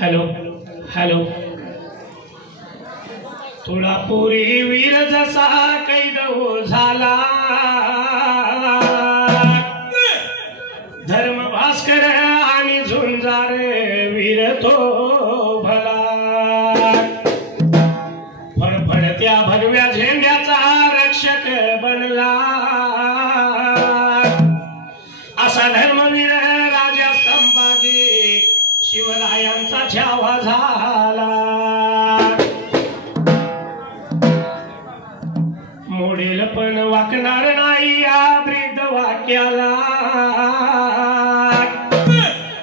Hello hello तुळापुरी वीर जसा कैद झाला धर्म भास्कर आणि झुंजार वीर तो भला फडफडत्या भगव्या झेंड्याचा रक्षक बनला असा धर्मवीर राजा संभाजी शिवरायांचा छावा झाला मोडेल पण वाकणार नाही या ब्रीद वाक्याला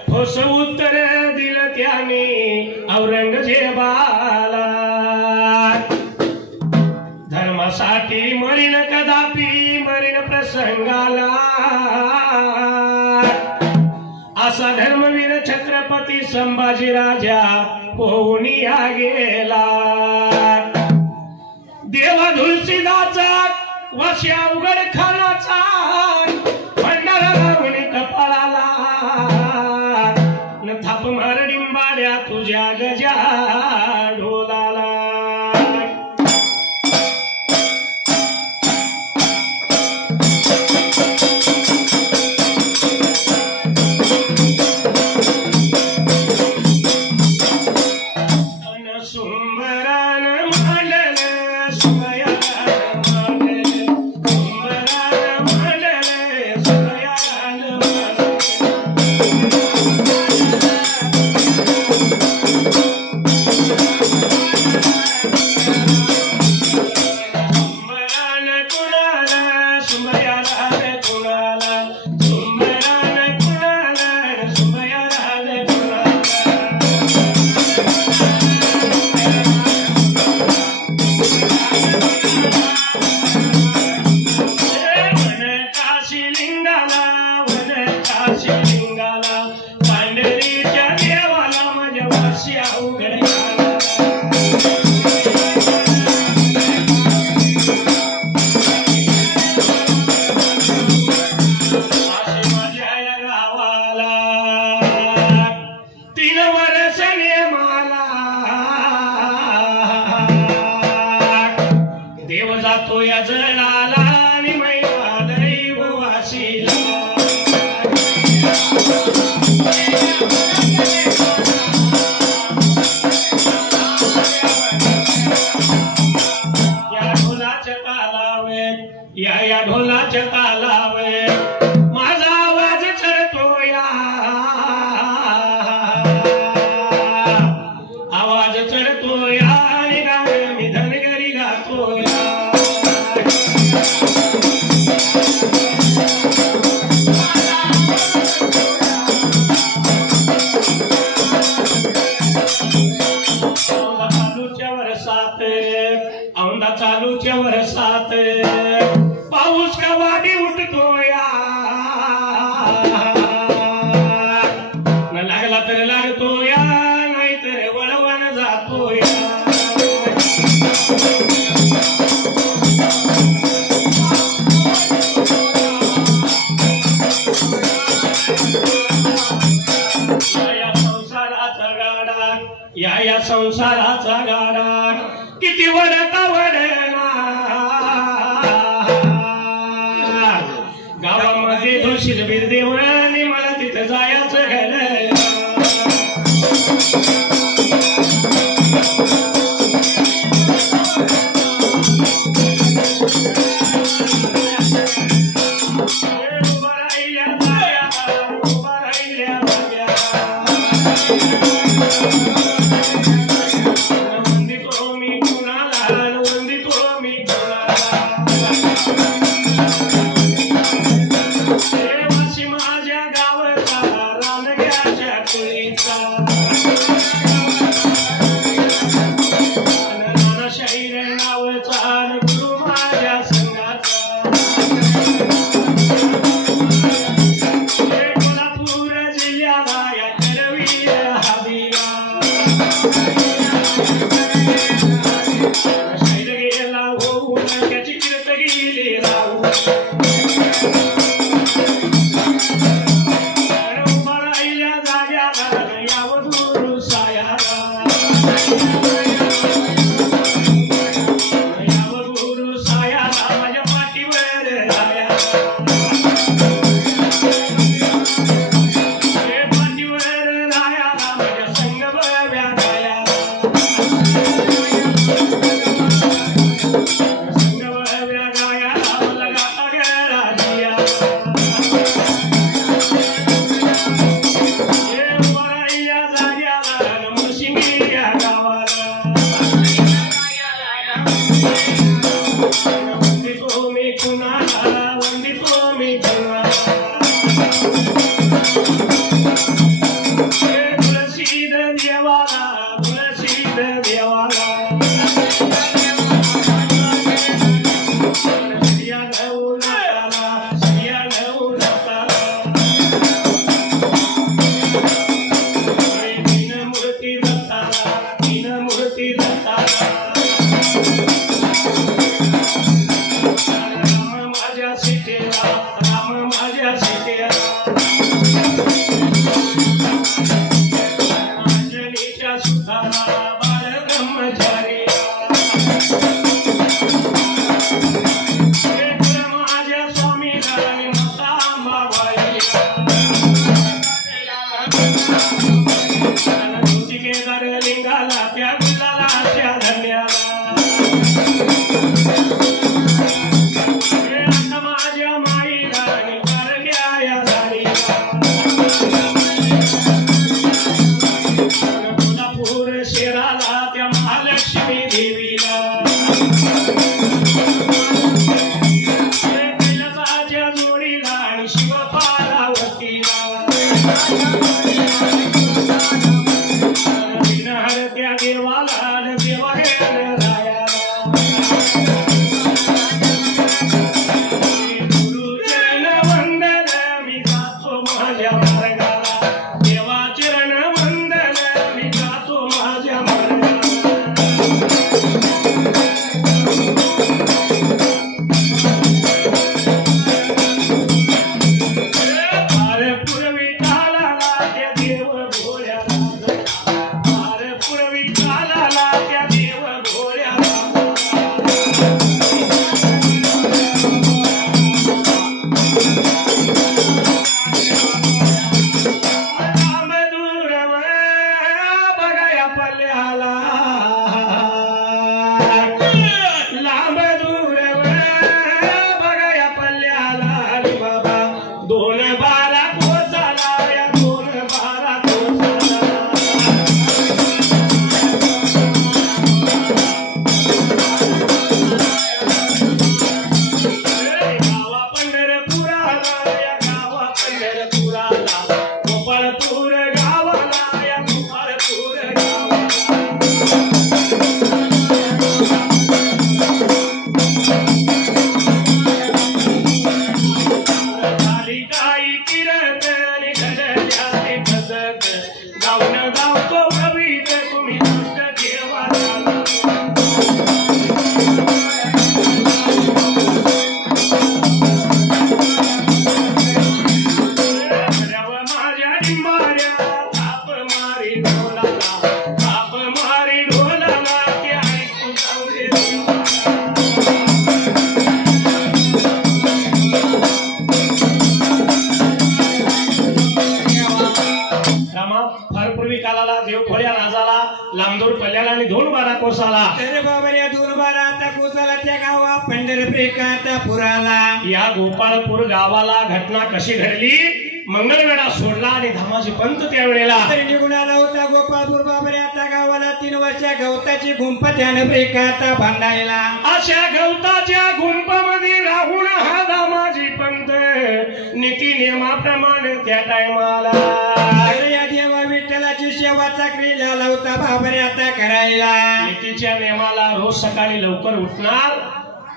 ठोस उत्तर दिलं त्याने औरंगजेबाला धर्मासाठी मरीन कदापि मरीन प्रसंगाला असा धर्मवीर छत्रपती संभाजी राजा होऊन या गेला देवा तुळशीदाचा वश्या उघड खानाचा भंडारा लावून कपाळाला न थाप मार डिंबाड्या तुझ्या गजा ढोलाला देव जातो या जळाला आणि मैवा दैव वाशीला या ढोलाच्या तालावर या ढोलाच्या तालावर माझा आवाज चढतो या आवाज चढतो या आणि गाणे मी धनगरी गातो चालूच्या वर्षात पाऊस का वाडी उठतो या न लागला तर लागतो या नाहीतर वळवण जातो या संसाराचा गाडा या संसाराचा गाडा किती वडता वडला गावामध्ये धोशील बीर देवळाने मला तिथं जायचं घडलं साया देवाला तुळशीद देवाला श्रिया नऊ नाताला श्रिया नऊ नाताला तीन मूर्ती दत्ताला तीन मूर्ती दत्ताला राम माझ्या सीतेला राम माझ्या सीतेला अंजनीच्या सुताला बाळ ब्रह्मचारी माझ्या स्वामीला आणि माता अंबाबाईला केदार लिंगाला त्या गुलाला त्या धन्याला माझ्या माईला आणि कारल्या या झाडीला कोल्हापूर शेराला त्या महालक्ष्मी देवीला कैलासाच्या जोडीला आणि शिव पार्वतीला त्या देवाला देवा हे रायाला गुरुचरण वंदन मी जातो माझ्या मार्गाला देवाचरण वंदन मी जातो माझ्या मार्गाला लांबदूर पल्ल्याला आणि 2-12 कोसाला तर बाबा या 2-12 आता कोसाला त्या गावा पंढरपूर पुराला या गोपाळपूर गावाला घटना कशी घडली मंगळवेढा सोडला आणि धामाजी पंत त्यावेळेला तरी निघून आला होता गोपाळपूर बाबा आता गावाला 3 वर्षा गवताची गुंप त्यानं ब्रेकाता बांधायला अशा गवताच्या गुंपामध्ये राहून हा धामाजी पंत नीती नियमाप्रमाणे त्या टायमाला या देवा विठ्ठलाची सेवा चाकरी लावला होता बाबरे आता करायला नीतीच्या नियमाला रोज सकाळी लवकर उठणार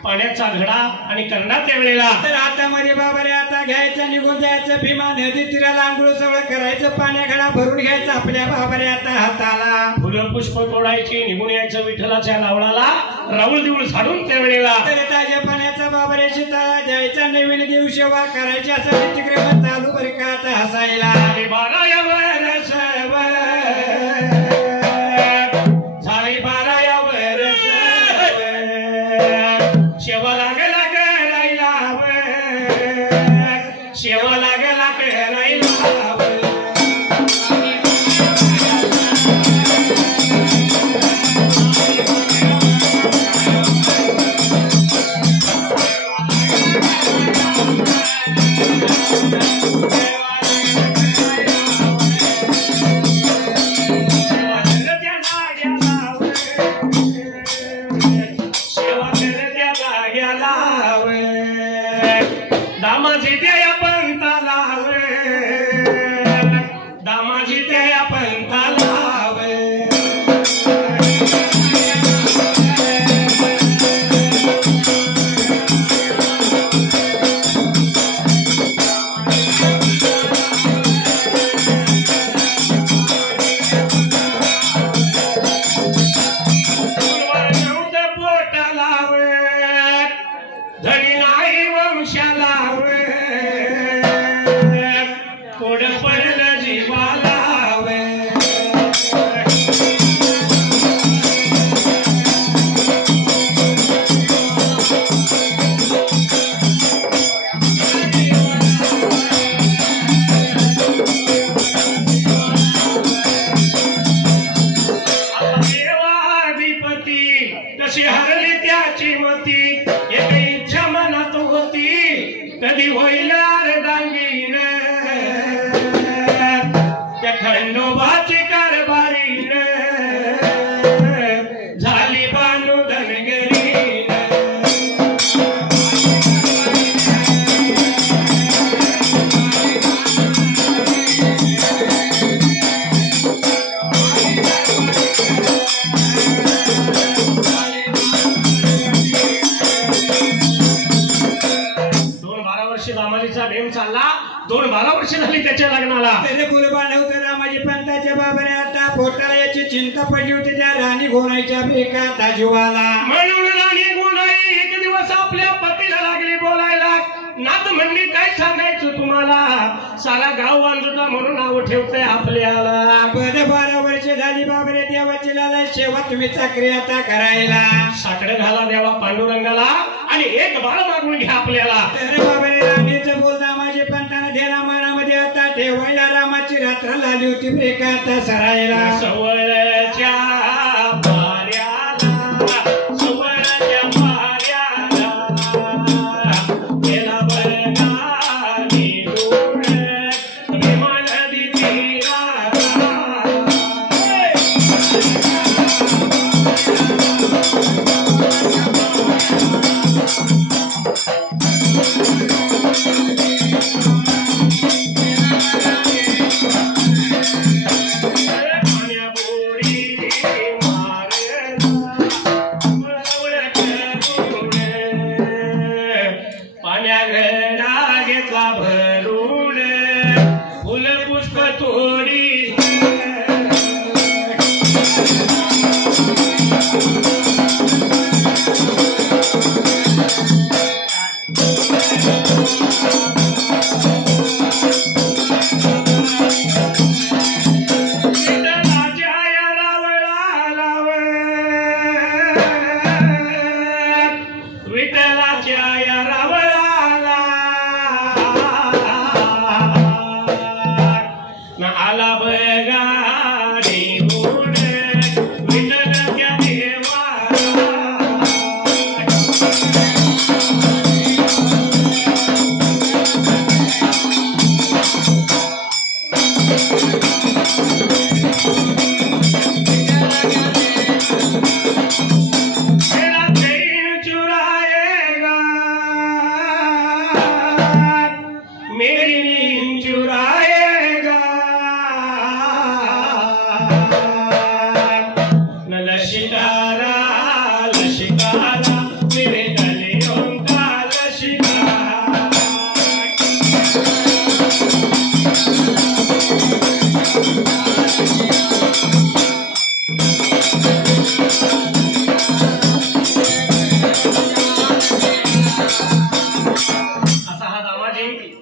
पाण्याचा घडा आणि कंदा त्यावेळेला तर आता मध्ये बाबरे आता घ्यायचं निघून जायचं भीमा नदी तीराला आंघोळ सगळं करायचं पाण्या घडा भरून घ्यायचं आपल्या बाबरे आता हाताला फुलं पुष्प तोडायची निघून यायचं विठ्ठलाच्या लावळाला राऊळ देऊळ झाडून त्यावेळेला तर ताज्या पाण्याचा बाबरे शिताळा द्यायचा नवीन देव सेवा करायची असं नीतिक्रम चालू बरं का आता हसायला 12 वर्ष झाली 12 वर्ष शेवा लागला करायला शेवा लागला करायला कधी होईल अर्धांगीण त्या खंडोबाची कारभारीण झाली बानू धनगरीण रामाजीचा नेम चालला 12 वर्ष झाली त्याच्या लग्नाला त्याने गुलबाण होतं रामाजी पंताच्या बाबाने आता पोटाला याची चिंता पडली होती त्या राणी गोणाईच्या बेकाता जीवाला म्हणून राणी गोणाई एक दिवस आपल्या पतीला लागली बोलायला नात म्हणली काय सांगायचं तुम्हाला सारा गाव वांजुटा म्हणून नाव ठेवतंय आपल्याला 12 वर्ष झाली बाबरे देवाची लाला शेवा तुम्ही चाकरी आता करायला साकडे घाला देवा पांडुरंगाला आणि एक बाळ मागून घ्या आपल्याला तर बाबरे राणीचं बोलता माझे पंताना ध्याना मनामध्ये आता ठेवायला रामाची रात्र झाली होती बेकाता सरायला सवळच्या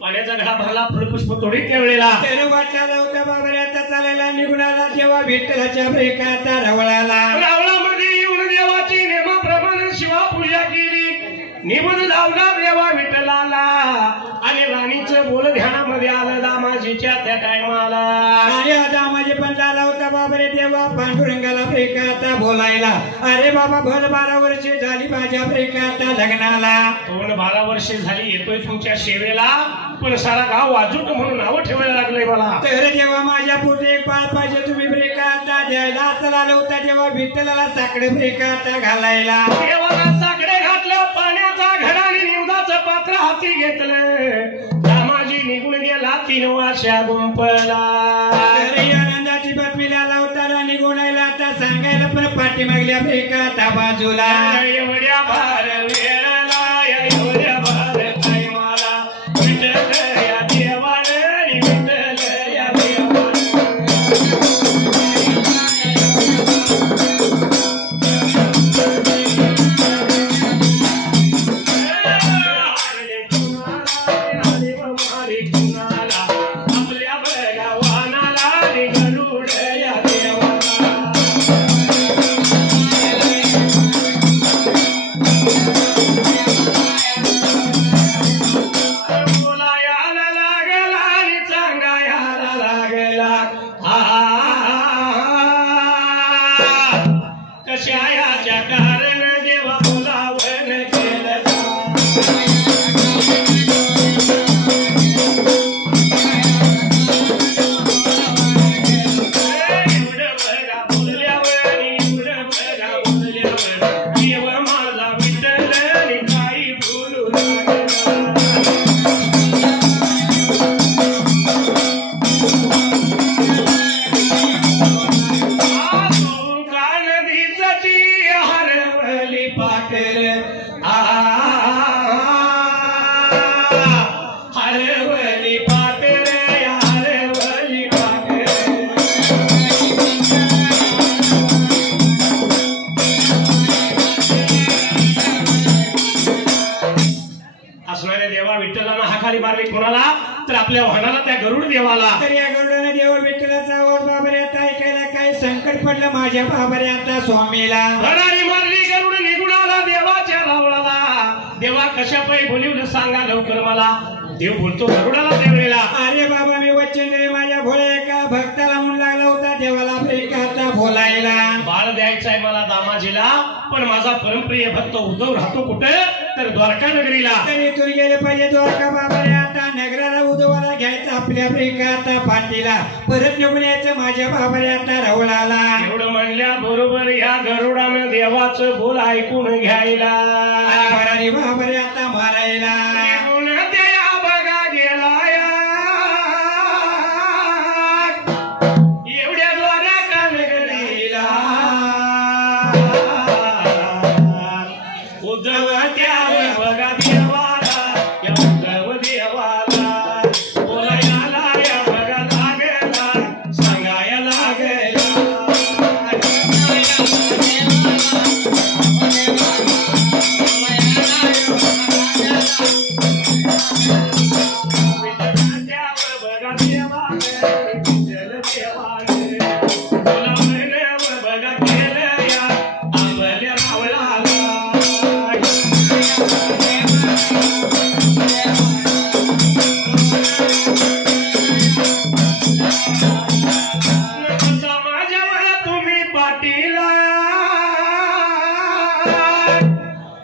पाण्याचा घडा भरला फुलपुष्प तोडीत त्यावेळेला वाटला होता बाबरे आता चालायला निघुणाला तेव्हा विठ्ठलाच्या ब्रेकाता रवळाला रावळामध्ये येऊन देवाची नेमाप्रमाणे शिवा पूजा केली निबुध लावला देवा विठ्ठलाला आणि राणीचं बोल ध्यानामध्ये आलं दामाजीच्या त्या टायमाला आणि दामाजी पण झाला होता बाबरे देवा पांडुरंगाला ब्रेकाता बोलायला अरे बाबा भर 12 वर्षे झाली माझ्या ब्रेकाता लग्नाला 12 वर्षे झाली येतोय तुमच्या सेवेला पण सारा गाव वाजूट म्हणून नाव ठेवायला लागलंय मला तर देवा माझ्या पोटी एक बाळ पाहिजे तुम्ही ब्रेकाता द्यायला चला होता तेव्हा विठ्ठलाला साकडे ब्रेकाता घालायला देवाला साकडे घातलं पाण्याचा घडा आणि निवदाचं पात्र हाती घेतलं दामाजी निघून गेला 3 वर्षा गुंपला आनंदाची बातमी लावला होता राणी गोणाईला आता सांगायला पण पाठी मागल्या ब्रेकाता बाजूला एवढ्या भार वेळाला एवढ्या भार टायमाला विठ्ठल या देवाला आणि विठ्ठल या देवाला कारण देवा बोलावण केलं आपल्या वाहनाला त्या गरुड देवाला तर या गरुडाने देव विठ्ठलाचा आवाज बाबरे आता ऐकायला काय संकट पडलं माझ्या बाबरे आता स्वामीला. भरारी मारली गरुड निघून आला देवाच्या रावळाला. देवा कशा पायी बोलिवलं सांगा लवकर मला. देव बोलतो गरुडाला त्यावेळेला, अरे बाबा मी वचन दिले माझ्या भोळ्या एका भक्ताला म्हणून लागला होता देवाला आता बोलायला. बाळ द्यायचा आहे मला दामाजीला, पण माझा परमप्रिय भक्त उद्धव राहतो कुठे तर द्वारका नगरीला. तर इथून गेले पाहिजे द्वारका बाबारे आता नगराला उद्धवाला घ्यायचं आपल्या आता पाठीला परत निघून यायचं माझ्या बाबारे आता रावळाला. एवढं म्हणल्या बरोबर या गरुडानं देवाचं बोल ऐकून घ्यायला भरारी बाबारे आता मारायला. बघा गेला एवढ्या द्वारका नगरीला. उद्धव त्यावर बघा देवाला, या उद्धव देवाला बोलायला या बघा लागला सांगाया लागला.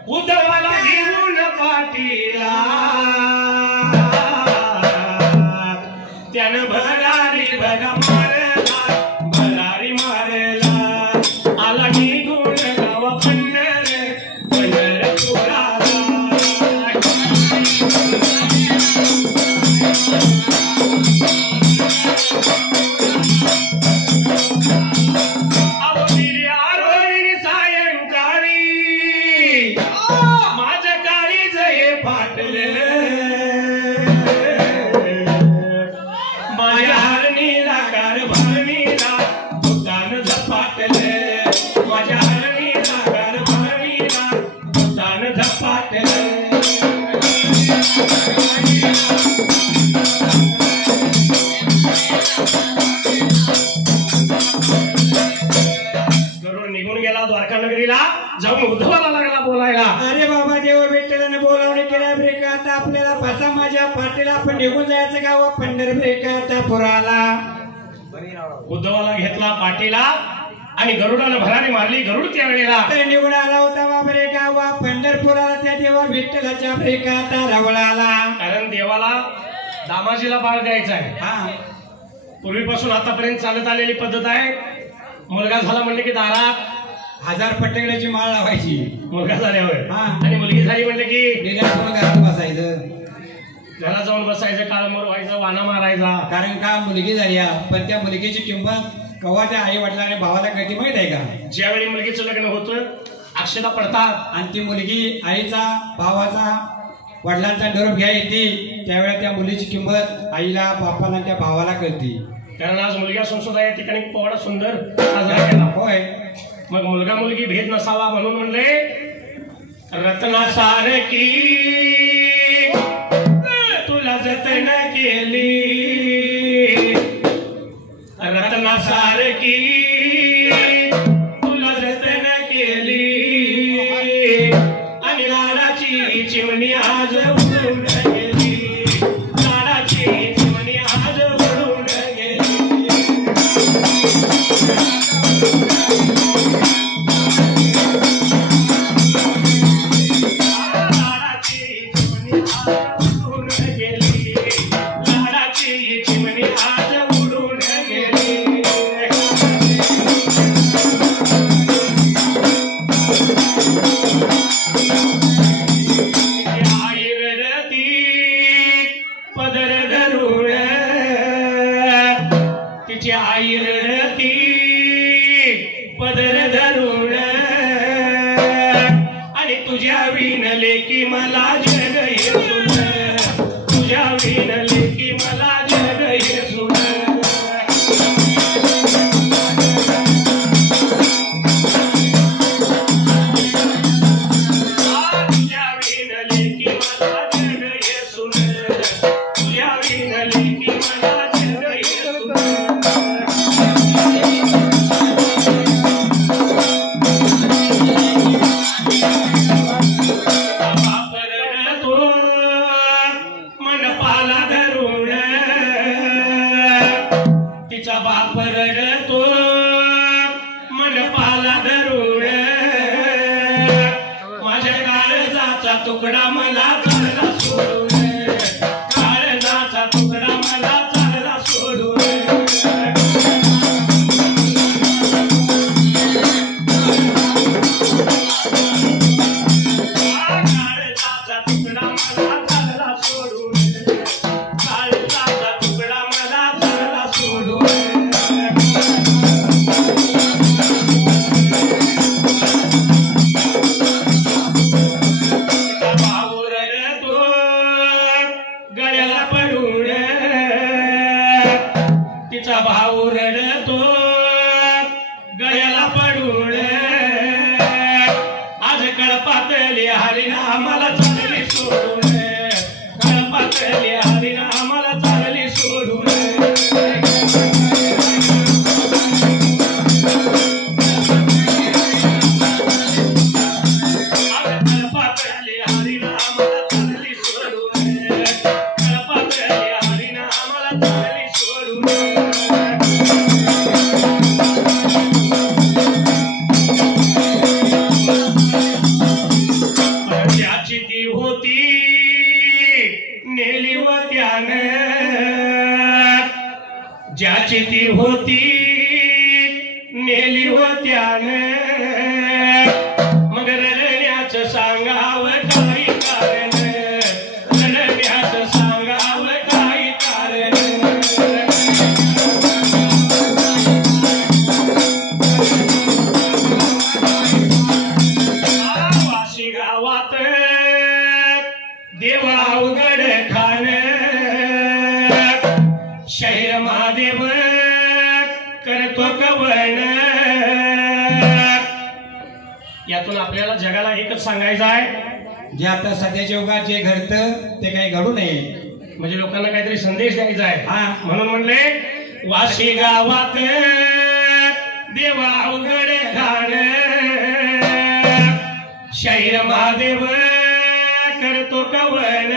उद्धवाला घेऊन पाटीला त्यानं भरारी बघा मारला, भरारी मारला. आला निघून गावा पंढरपुराला. माझ्या हरणीला कारभारणीला भूतान झपाटले. माझ्या हरणीला कारभारणीला भूतान झपाटले. गरुड निघून गेला द्वारका नगरीला. जाऊन उद्धवाला लागला बोलायला. अरे बाबा देव विठ्ठलाने बोलावणे केल्या ब्रेक आता आपल्याला बसा माझ्या पाठीला आपण निघून जायचं गाव पंढरपूर आता पुराला. उद्धवाला घेतला पाठीला आणि गरुडानं भरारी मारली. गरुड त्या वेळेला तर निघून आला होता बाबरे गाव पंढरपुराला त्या देवा विठ्ठलाच्या ब्रेक आता रवळाला. कारण देवाला दामाजीला बाळ द्यायचा आहे. हा पूर्वीपासून आतापर्यंत चालत आलेली पद्धत आहे. मुलगा झाला म्हणले की दारात 1000 फटकड्याची माळ लावायची मुलगा झाल्यावर. हा. आणि मुलगी झाली म्हणले की घरात बसायचं, घरात जाऊन बसायचं, काळमोर व्हायचं, वाना मारायचा. कारण का मुलगी झाली पण त्या मुलगीची किंमत कवा त्या आई वडिलांनी भावाला कधी माहित आहे का. ज्यावेळी मुलगीचं लग्न होतं अक्षता पडतात आणि ती मुलगी आईचा भावाचा वडिलांचा निरोप घ्या येते त्यावेळेला त्या मुलीची किंमत आईला बापाला त्या भावाला कळते. कारण आज मुलगी असून सुद्धा या ठिकाणी पोवाडा सुंदर साजरा केला. होय मग मुलगा मुलगी भेद नसावा म्हणून म्हणले रत्नासारखी तुला जतन केली, रत्नासारखी तुला जतन केली. आणि लाडाची चिमणी आज उडून गेली, लाडाची चिमणी आज उडून गेली. तिची आई रडती पदर धरून, आणि तुझ्या विणले की मला जग हे सुंदर, तुझ्या विणले की मला जग हे सुंदर. तुझ्या विणले की मला जग हे सुंदर, तुझ्या विणले तुकडा मला चालला सोडून काळजाचा तुकडा मला चालला सोडून काळजाचा तुकडा मला चालला सोडून काळजाचा तुकडा मला चालला सोडून तिचा भाऊ रडतो गळ्याला पडून आज कळपातली हरिणा मला चालली सोडून कळपातली हरिणा मला चालली सोडून कळपातली हरिणा मला चालली सोडून कळपातली हरिणा मला चालली सोडून ज्याची ती होती नेली व त्याने ज्याची ती होती नेली व त्याने मग रडण्याचं सांगावं काही कारण रडण्याचं सांगावं काही कारण वाशी गावात देवा अवघड खान शैर महादेव करतो कवण यातून आपल्याला जगाला एकच सांगायचं आहे जे आता सध्याच्या युगात जे घडतं ते काही घडू नये म्हणजे लोकांना काहीतरी संदेश द्यायचा आहे हा म्हणून म्हणले वाशी गावात देवा अवघड खान शैर महादेव करतो कवण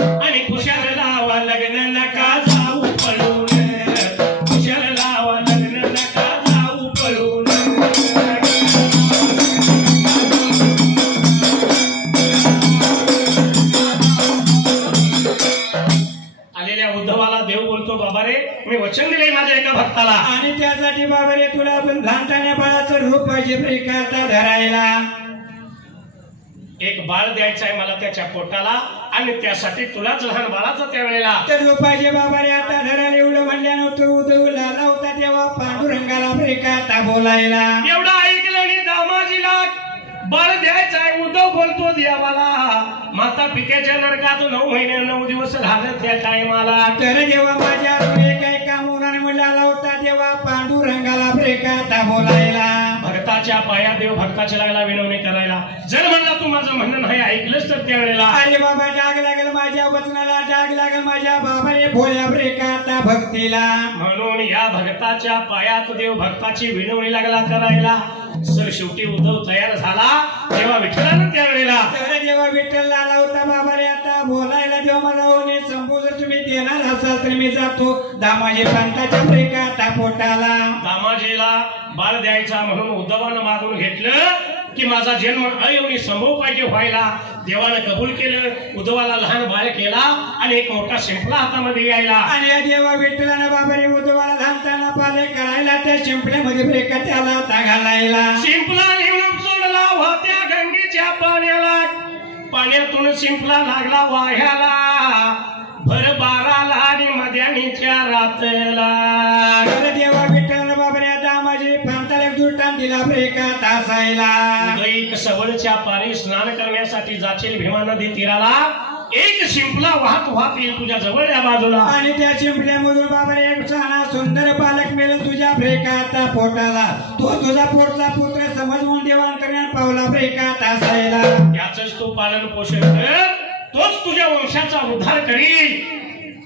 आणि कुशाल लावा लग्न नका जाऊ पळून कुशाल लावा लग्न नका जाऊ पळून आलेल्या उद्धवाला देव बोलतो बाबा रे मी वचन दिले माझ्या एका भक्ताला आणि त्यासाठी बाबा रे तुला पण लहानतान्या बाळाचं रूप पाहिजे प्रेकाता धरायला एक बाळ द्यायचं आहे मला त्याच्या पोटाला आणि त्यासाठी तुलाच लहान बाळाचं त्यावेळेला तर रूप पाहिजे बाबा रे आता धरायला एवढं म्हणल्यानंतर उदवला होता तेव्हा पांडुरंगाला प्रेकाता बोलायला एवढं ऐकलं आणि दामाजीला बाळ द्यायचं आहे उद्धव बोलतो देवाला माता पित्याच्या नरकात 9 महिने 9 दिवस झालं त्या टायमाला तर जेव्हा माझ्या काय काम होणार मिळाला होता तेव्हा पांडुरंगाला प्रेकाता बोलायला भक्ताच्या पाया देव भक्ताच्या लागला विनवणी करायला जर म्हणला तू माझं म्हणणं नाही ऐकलंच तर त्यावेळेला अरे बाबा जाग लागल माझ्या वचनाला जाग लागल माझ्या बाबा रे भोल्या प्रेकाता भक्तीला म्हणून या भक्ताच्या पायात देव भक्ताची विनवणी लागला करायला सर शेवटी उद्धव तयार झाला तेव्हा विठ्ठलानं त्यावेळेला तर जेव्हा विठ्ठल आला होता बाबा रे आता बोलायला जेव्हा माझा होणे संपू जर तुम्ही देणार असाल तर मी जातो दामाजी पंताच्या प्रेकाता पोटाला दामाजीला बाळ द्यायचा म्हणून उद्धवानं मागून घेतलं की माझा जन्म अयोनी संभव पाहिजे व्हायला देवानं कबूल केलं उद्धवाला लहान बाळ केला आणि एक मोठा शिंपला हातामध्ये यायला आणि जेव्हा विठ्ठलानं बाबा रे उद्धवाला लहानताना पाले करायला त्या शिंपल्यामध्ये प्रेकात्याला हात घालायला शिंपला नेऊन सोडला वाहत्या गंगेच्या पाण्याला पाण्यातून शिंपला लागला वाह्याला भर बाराला आणि मध्यानीच्या रातला तर देवा विठ्ठल बाबा रे दामाजी पंताला दुर्टान दिला प्रेकात असायला एक सवळच्या पारी स्नान करण्यासाठी जाचील भीमा नदी तीराला एक शिंपला वाहत वाहत येईल तुझ्या जवळ या बाजूला आणि त्या शिंपल्यामधून बाबा रे एक छान सुंदर बालक मिळेल तुझ्या प्रेकाता पोटाला तो तुझा पोटचा पुत्र समजून देवाण करण्यात पावला प्रेकात असायला याच तू पालन पोषण कर तोच तुझ्या वंशाचा उद्धार करील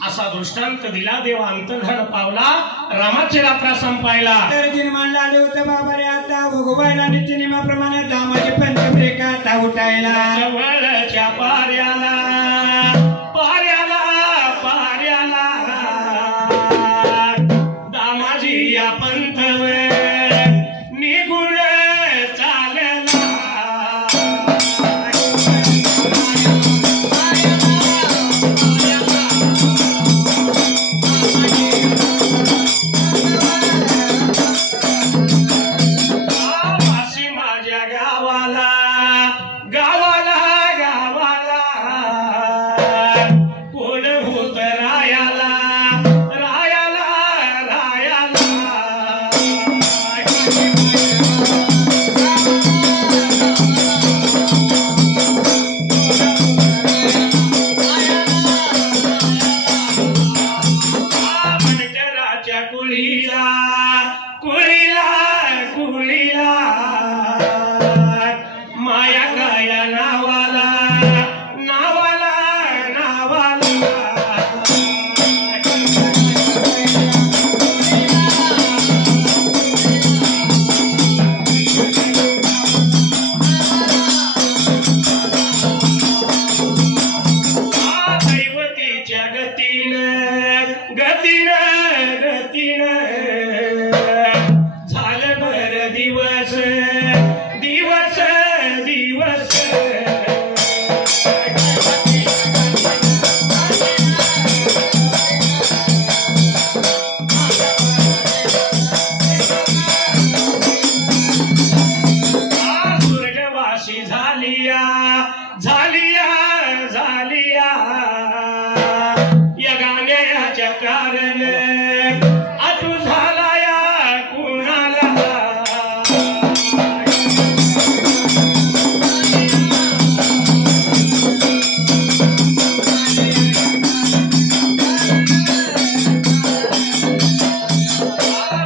असा दृष्टांत दिला देवा अंतर्धान पावला रामाची रात्र संपायला तर निर्माण आले होते बाबा रे आता भोगवायला नित्यनियमाप्रमाणे दामाजी पंच प्रेकाता उठायला जवळच्या पाऱ्याला पाऱ्याला पाऱ्याला दामाजी या पंथवर निगुण चालला कुळीला माया काया नावाला नावाला नावाला दैवतीच्या गतीनं गतीनं गतीनं झालं बर दिवस दिवस दिवस स्वर्गवासी झालिया झालिया झालिया या गाण्याच्या कारण आतू झाला या कुणाला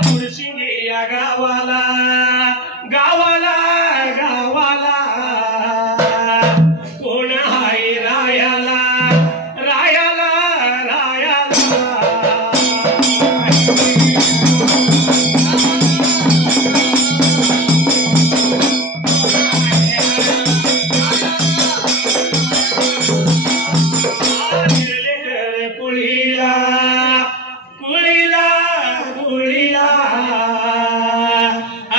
मुळशिंगी या गावाला गावाला गावाला कोण हाय रायाला रायाला रायाला निर्लेकर कुळीला कुळीला कुळीला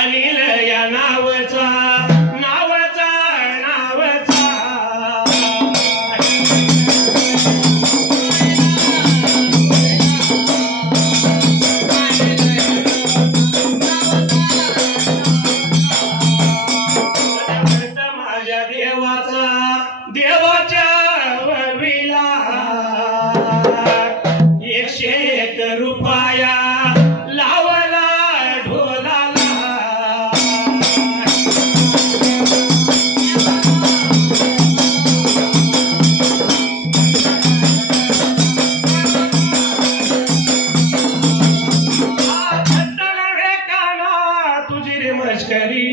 अनिल या नावचा नावचा नावचा माझ्या देवाचा देवाच्या वरविला 101 रुपया लावला ढोलाला काना तुझी रे मस्करी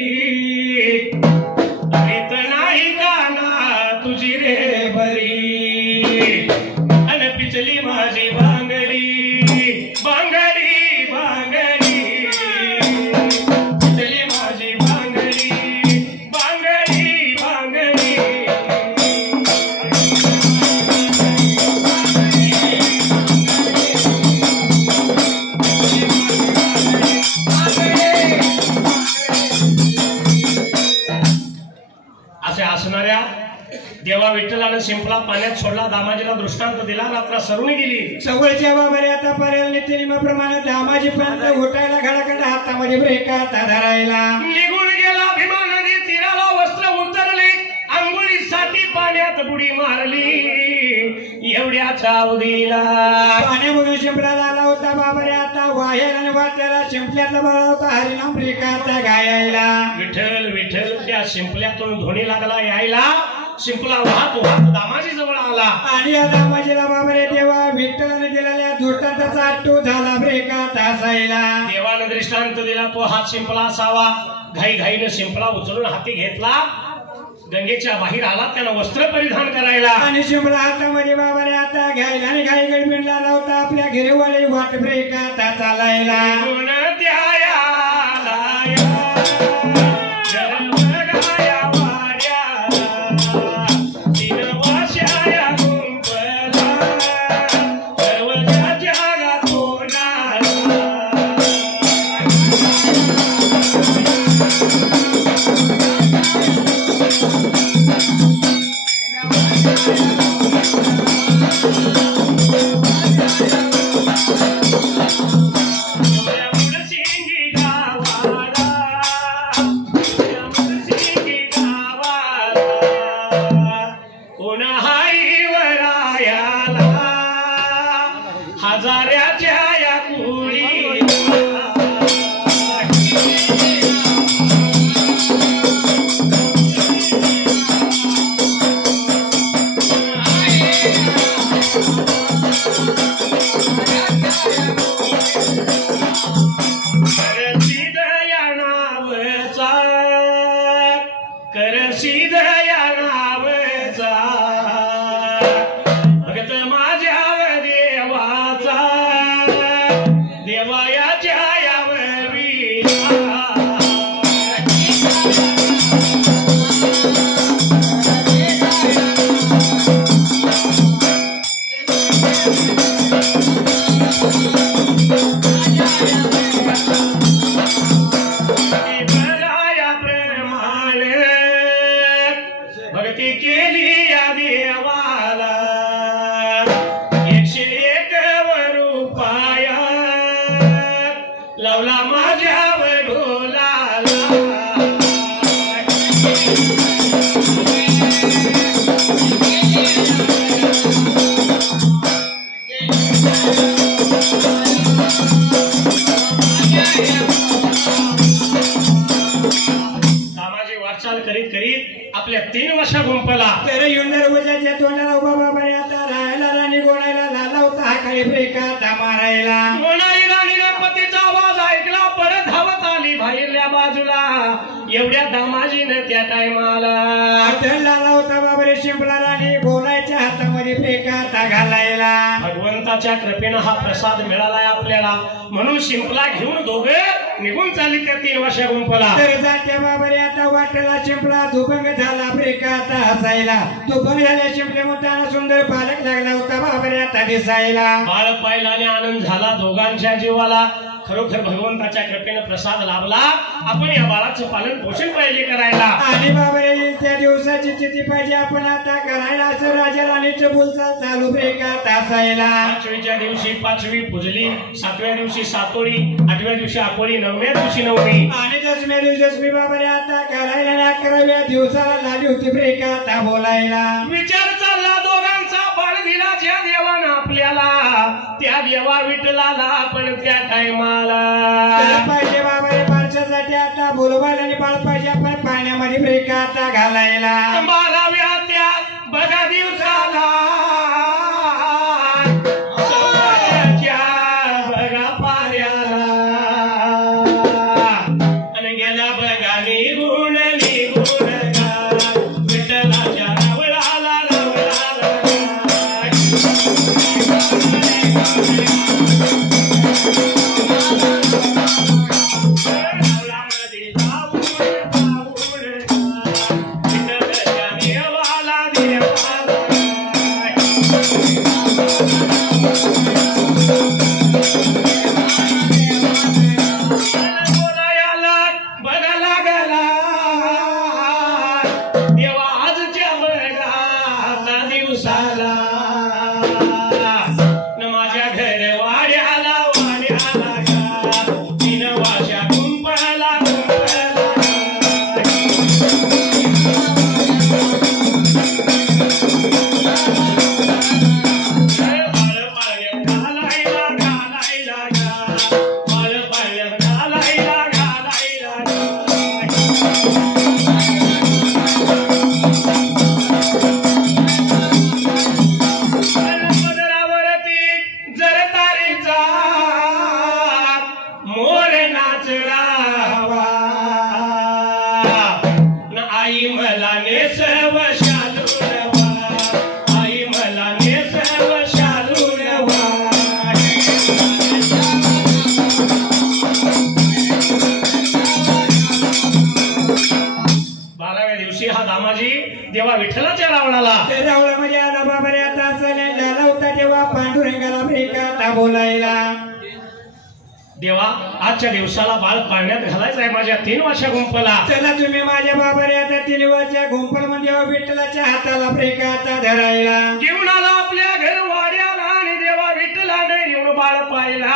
रीत नाही काना तुझी रे बरी अन पिचली माझी बांगडी बांगडी बांगडी पिचली माझी बांगडी बांगडी बांगडी असे असणाऱ्या देवा विठ्ठलानं शिंपला पाण्यात सोडला दामाजीला दृष्टांत दिला रात्र सरून गेली जवळच्या बाबारे आता पर्याय नित्यनियमाप्रमाणे दामाजी पर्यंत घोटायला घडाकडे हातामध्ये ब्रेका धरायला निघून गेला भीमा नदी तीराला वस्त्र उतरले आंघोळीसाठी पाण्यात बुडी मारली एवढ्याच्या अवधीला पाण्यामधून शिंपला आला होता बाबारे आता वाहेर आणि वाट्याला शिंपल्यातला बळा होता हरिनाम ब्रेकाचा गायला विठ्ठल विठ्ठल त्या शिंपल्यातून ध्वनी लागला यायला शिंपला वाहत वाहत दामाजी जवळ आला आणि या दामाजीला बाबारे देवा विठ्ठलाने दिलेल्या दृष्टांताचा आटू झाला ब्रेका तासायला देवानं दृष्टांत दिला तो हात शिंपला असावा घाई घाईनं शिंपला उचलून हाती घेतला गंगेच्या बाहेर आला त्यानं वस्त्र परिधान करायला आणि शिंपला हातामध्ये बाबारे आता घ्यायला आणि घाई गडबिडला लावता आपल्या घरेवाले वाट ब्रेका ता चालायला सिंगी आपल्या 3 वर्षा गुंपला तर युंडर उजाच्या तोंडाला उभा बाबा रे आता राहायला राणी गोणायला लाला होता हा खाली ब्रेका मारायला गोणाई राणीने पतीचा आवाज ऐकला परत धावत आली बाहेरल्या बाजूला एवढ्या दामाजीनं त्या टायमाला लाला होता बाबा रे शिंपला राणी गोणायच्या हातामध्ये ब्रेका घालायला भगवंताच्या कृपेनं हा प्रसाद मिळालाय आपल्याला म्हणून शिंपला घेऊन दोघे निघून चालली त्या 3 वर्षा गुंपला तर जात्या बाबा रे आता वाटेला शिंपला दुभंग झाला ब्रेका आता हसायला दुभंग झाल्या शिंपल्यामुळे सुंदर पालक लागला होता बाबा रे आता दिसायला बाळ पाहिल्याने आनंद झाला दोघांच्या जीवाला खरोखर भगवंताच्या कृपेनं प्रसाद लाभला आपण या बाळाचं पालन पोषण पाहिजे करायला आणि बाबा रे त्या दिवसाची चिठी पाहिजे आपण आता करायला असं राजा राणीचं बोलचाल चालू ब्रेका असायला 5वीच्या दिवशी 5वी पुजली 7व्या दिवशी सातोळी 8व्या दिवशी आकोळी 9व्या दिवशी नवमी आणि 10व्या दिवशी बाबा रे आता करायला 11व्या दिवसाला लागली होती ब्रेका आता बोलायला विचार चालला दोघांचा बाळ दिला ज्या देवानं आपल्याला त्या देवा विठ्ठलाला आपण त्या टायमाला पाहिजे बाबा रे माणसासाठी आता बोलवायला आणि बाळ पाहिजे आपण पाण्यामध्ये ब्रेका आता घालायला 12व्या त्या बघा दिवसाला बघा पाऱ्याला आणि गेला बघा निघून विठ्ठलाच्या रावळाला देवा विठ्ठलाच्या रावणाला रावणामध्ये आला बाबा रे आता झाला होता तेव्हा पांडुरंगाला ब्रेका बोलायला देवा आजच्या दिवसाला बाळ पाळण्यात घालायचं आहे माझ्या 3 वर्षा गुंपला चला तुम्ही माझ्या बाबा रे आता 3 वर्षा गुंपल म्हणजे विठ्ठलाच्या हाताला ब्रेका आता धरायला घेऊन आला आपल्या घरवाड्याला आणि देवा विठ्ठलाने येऊन बाळ पाहिला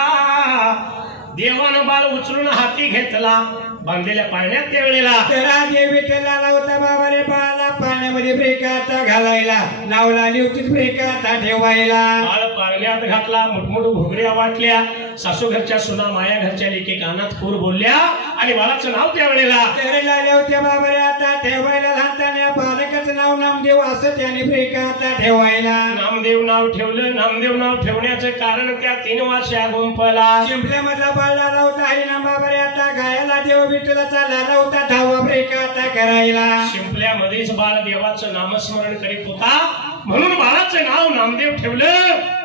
देवानं बाळ उचलून हाती घेतला बांधलेल्या पाळण्यात त्या वेळेला तर विठ्ठलाला होता बाबा रे बाळाला पाण्यामध्ये ब्रेका आता घालायला लावला आली होती ब्रेका आता ठेवायला बाळ पाळण्यात घातला मोठमोठ घुगऱ्या वाटल्या सासू घरच्या सुना माया घरच्या लेकी कानात खूर बोलल्या आणि बाळाचं नाव त्या वेळेला तर लावल्या होत्या बाबा रे आता ठेवायला लहानताना बालकाचं नाव नामदेव असं त्याने ब्रेका आता ठेवायला नामदेव नाव ठेवलं नामदेव नाव ठेवण्याचं कारण त्या 3 वर्षा गुंपला शिंपल्यामधला बाळ लाला होता हरिनाम बाबा रे आता गायला देव विठ्ठलाचा लाला होता 10वा ब्रेका आता करायला शिंपल्यामध्येच बाळ देवाचं नामस्मरण करीत होता म्हणून बाळाचं नाव नामदेव ठेवलं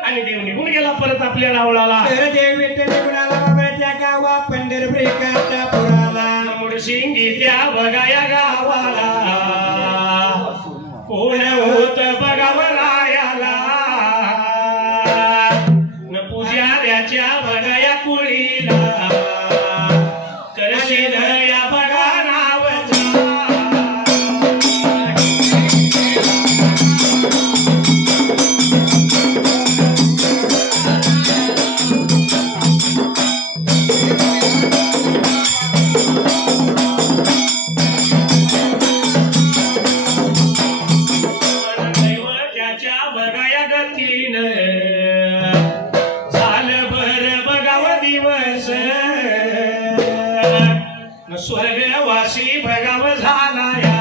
आणि देव निघून गेला परत आपल्या रावळाला तर देव विठ्ठल निघून आला बाबा त्या गावा पंढर ब्रेका आता पुराला मुडशिंगी त्या बघा या गावाला कोण होत बघावरायाला न पुजाऱ्याच्या बघा या कुळीला करशील या बघा स्वर्गवासी बघाव झाला या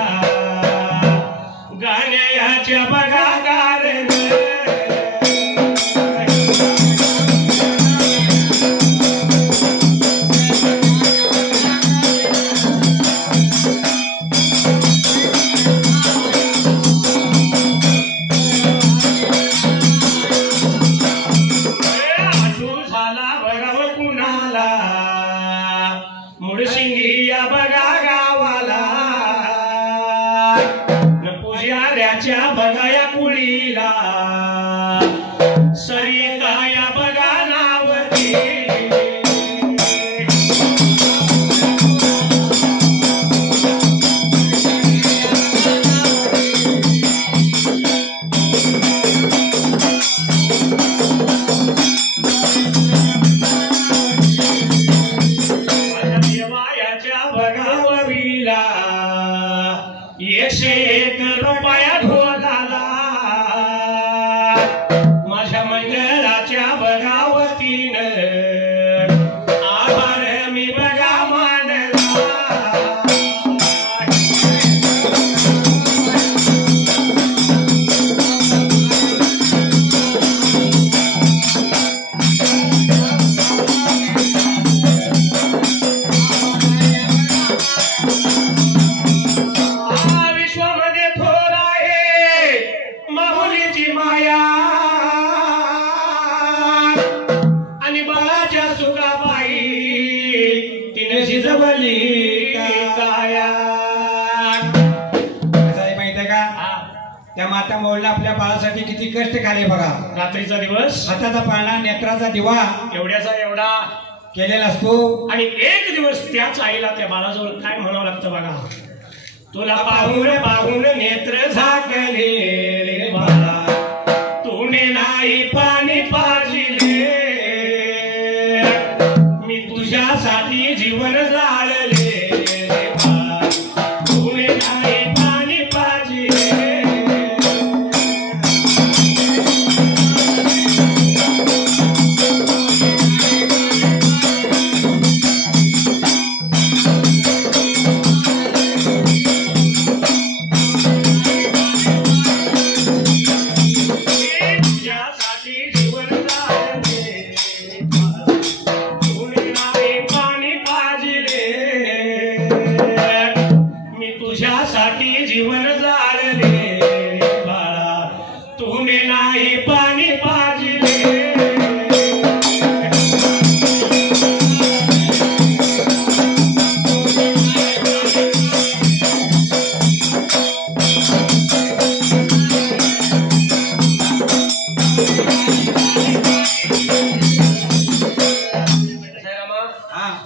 माझ्याच्या बघाया कुळीला सरिताया बघा नावती माझ्या मंडळाच्या बघावतीनं आभार मी बघा मानला विश्वामध्ये थोर आहे माऊलीची माया आणि बाळाच्या सुखाबाई तिने शिजवली काया. माहित आहे का त्या माता मौलीला आपल्या बाळासाठी किती कष्ट खाले बघा. रात्रीचा दिवस हाताचा पाळणा नेत्राचा दिवा एवढ्याचा एवढा केलेला असतो आणि एक दिवस त्याच आईला त्या बाळाजवळ काय म्हणावं लागतं बघा. तुला पाहून पाहून नेत्र झाकले रे बाळा तूने नाही पाणी पाजिले मी तुझ्यासाठी जीवन जाळले रे बाळा तूने नाही पाणी पाजिले. तुझ्यासाठी जीवन जाळले बाळा तूने नाही पाणी पाजिले.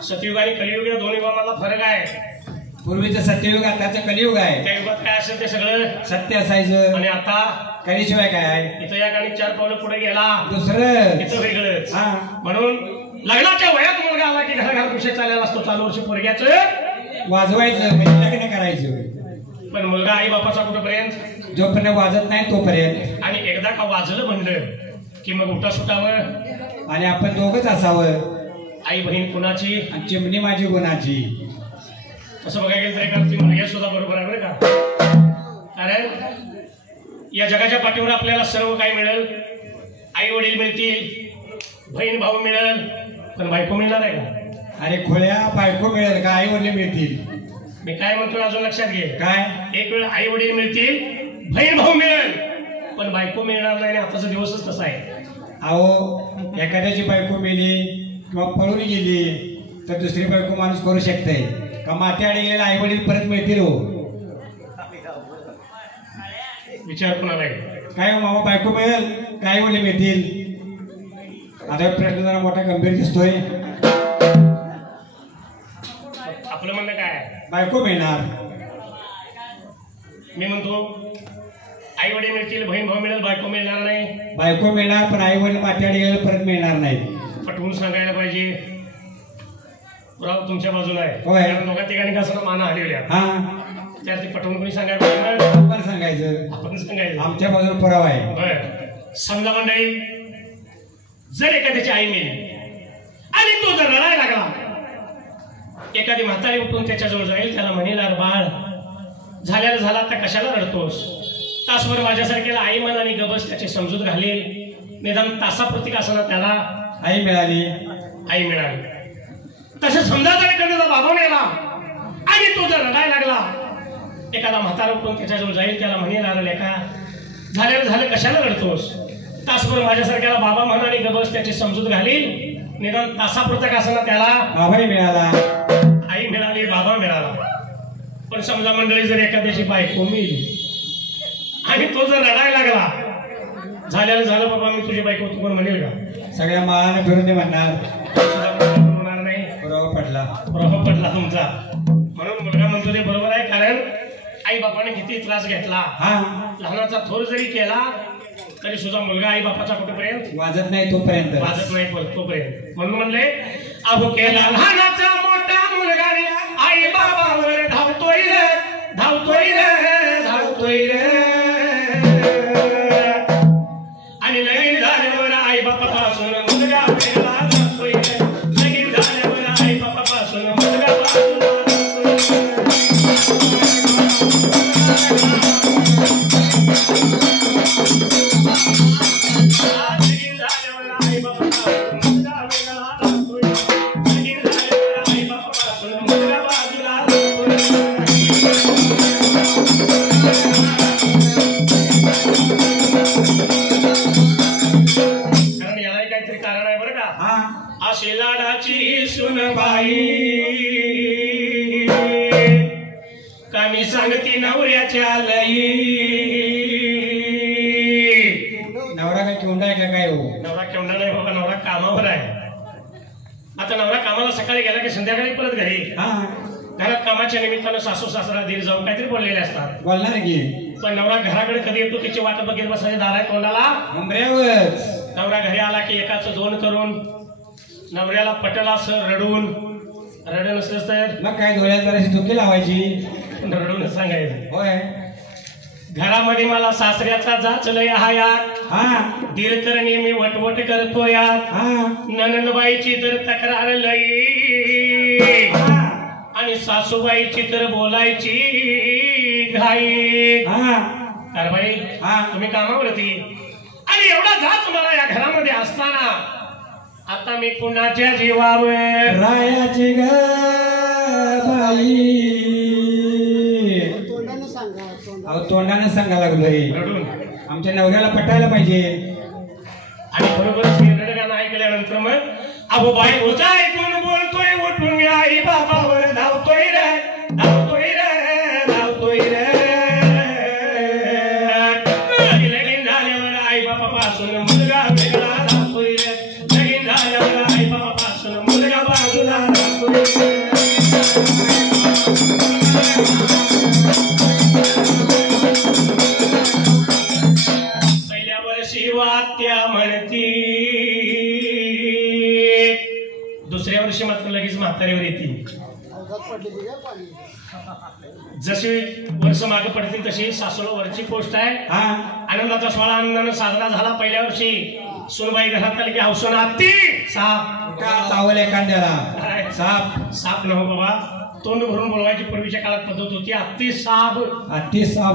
सतयुग आणि कलियुग या दोन्ही युगामधला फरक आहे. पूर्वीचं सत्ययुग आताचं कलियुग आहे. त्या युगात काय असेल ते सगळं सत्य असायचं आणि आता कलीशिवाय काय आहे. इथं या गाणी 4 पावलं पुढे गेला दुसरं इथं वेगळंच. म्हणून लग्नाच्या वयात मुलगा आला की घराघरात विषय चाललेला असतो. चालू वर्षी पोरग्याचं वाजवायचं म्हणजे लग्न करायचं. पण मुलगा आई बापाचा कुठपर्यंत जोपर्यंत वाजत नाही तोपर्यंत. आणि एकदा का वाजलं म्हणलं की मग उठा सुटावं आणि आपण दोघच असावं. आई बहीण कुणाची आणि चिमणी माझी गुणाची. तसं बघायला गेलं तर एखादी मुलगी सुद्धा बरोबर आहे बरं का. कारण या जगाच्या पाठीवर आपल्याला सर्व काही मिळेल. आई वडील मिळतील बहीण भाऊ मिळेल पण बायको मिळणार आहे का. अरे खोळ्या बायको मिळेल का आई वडील मिळतील. मी काय म्हणतोय अजून लक्षात घे. काय एक वेळ आई वडील मिळतील बहीण भाऊ मिळेल पण बायको मिळणार नाही. आताचा दिवसच तसा आहे. अहो एखाद्याची बायको मिळली किंवा पळून गेली तर दुसरी बायको माणूस करू शकते का. माती गेलेला आई वडील परत मिळतील हो. विचार कोणाला काय हो मामा बायको मिळेल काय आई वडील मिळतील. आता प्रश्न जरा मोठा गंभीर दिसतोय. आपलं म्हणणं काय आहे. बायको मिळणार. मी म्हणतो आई वडील मिळतील बहीण भाऊ मिळेल बायको मिळणार नाही. बायको मिळणार पण आई वडील माती गेलेला परत मिळणार नाही. पटवून सांगायला पाहिजे. राव तुमच्या बाजूला आहे. होय. दोघा तिघांनी कसं माना हलवल्या त्यात पटवून कोणी सांगायला पाहिजे. आपण सांगायचं आपण सांगायचं आमच्या बाजूला पुरावा आहे. बर समजा मंडळी जर एखाद्याची आई मिळली आणि तो जर रडायला लागला एखादी म्हातारी उठून त्याच्याजवळ जाईल त्याला म्हणेल बाळ झाल्याला झाला आता कशाला रडतोस. तासभर माझ्यासारख्याला आई मनाने गबस त्याची समजूत घालेल. निदान तासाप्रतिक असताना त्याला आई मिळाली आई मिळाली. तसं समजा जर एखाद्याचा बाबा मेला आणि तो जर रडायला लागला एखादा म्हातारा उठून त्याच्याजवळ जाईल त्याला म्हणेल अरे लेका झालेलं झालं कशाला रडतोस. तासभर माझ्यासारख्याला बाबा म्हणाली गबस त्याची समजूत घालील. निदान तासापुरता असताना त्याला बाबाही मिळाला आई मिळाली बाबा मिळाला. पण समजा मंडळी जर एखाद्याची बायको मिळली आणि तो जर रडायला लागला झाल्याला झालं बाबा मी तुझी बायको तू पण म्हणेल का सगळ्या माळाने फिरून ते म्हणणार होणार नाही प्रभाव पडला तुमचा म्हणून मुलगा म्हणतो ते बरोबर आहे कारण आई बापाने किती त्रास घेतला लहानाचा थोर जरी केला तरी सुद्धा मुलगा आई बापाचा कुठेपर्यंत वाजत नाही तोपर्यंत म्हणून म्हणले अहो केला लहानाचा मोठा मुलगा आई बाबावर धावतोय रे आणि लगीन झाल्यावर आई बापापासून मुलगा वेगळा जातोय रे लगीन झाल्यावर आई बापापासून मुलगा बाजूला लाडाची सुनबाई कामी सांगती नवऱ्याच्या लई नवरा काय केवढा आहे का काय हो नवरा केवढा नाही बाबा नवरा कामावर आहे आता नवरा कामाला सकाळी गेला की संध्याकाळी परत घरी घरात कामाच्या निमित्तानं सासू सासरा दीर जाऊन काहीतरी बोललेले असतात बोलणार की पण नवरा घराकडे कधी येतो त्याची वाट बघत बसायचे दारा तोंडाला नवरा घरी आला की एकाच दोन करून नवऱ्याला पटला असं रडून रडून नसलं तर मग काय डोळ्यात जराशी धुकी लावायची रडून सांगायचं होय घरामध्ये मला सासऱ्याचा जाच लय हा यार दीर तर नेहमी वटवट करतो यार ननंदबाईची तर तक्रार लई आणि सासूबाईची तर बोलायची घाई कारबाई तुम्ही कामावरती आणि एवढा जाच मला या घरामध्ये असताना आता मी कुणाच्या जीवावर रायाची ग बाई तोंडाने सांगा लागलोय रडून आमच्या नवऱ्याला पटायला पाहिजे आणि बरोबर रडगाणं ऐकल्यानंतर मग अहो बाई तुझा ऐकून बोलतोय उठून मी आई बाबावर धावतोय रे लगीन झाल्यावर आई बापापासून मुलगा वेगळा धावतोय रे लगीन झाल्यावर आई बापापासून मुलगा बाजूला धावतोय पहिल्या वर्षी वात्या म्हणती दुसऱ्या वर्षी मात्र लगेच म्हातारीवर येते जशी वर्ष मागे पडतील तशी सासूला वरची पोस्ट आहे आनंदाचा सोहळा आनंदाने साजरा झाला पहिल्या वर्षी सुनबाई घरात आली की हौसन आत्ती साप चावल एखाद्याला साप नव्ह बाबा तोंड भरून बोलवायची पूर्वीच्या काळात पद्धत होती आत्ती साप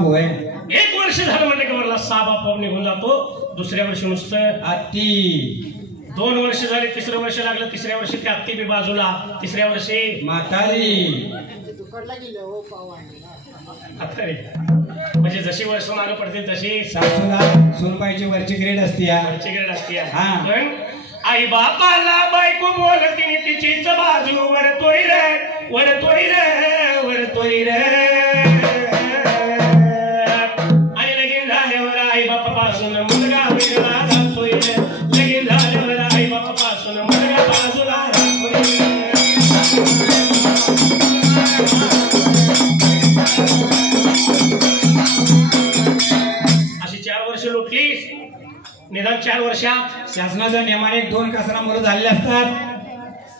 होय 1 वर्ष झालं म्हणजे की वरला साप आपोआप निघून जातो दुसऱ्या वर्षी नुसतं आत्ती 2 वर्ष झाले 3रं वर्ष लागलं 3ऱ्या वर्षी ती आत्ती बी बाजूला 3ऱ्या वर्षी म्हातारी म्हणजे जशी वर्ष मागे पडतील तशी सासूला सुनबाईची वरची ग्रेड असते पण आई बापाला बायको बोलती तिचीच बाजू वरतोय रे आणि लगीन झाल्यावर आई बापापासून मुलगा वेगळा राहतोय रे लगीन झाल्यावर आई बापापासून मुलगा बाजूला राहतोय अशी 4 वर्ष लोटलीस निदान 4 वर्षात शासनाच्या नियमाने 2 कसरा मुलं झालेले असतात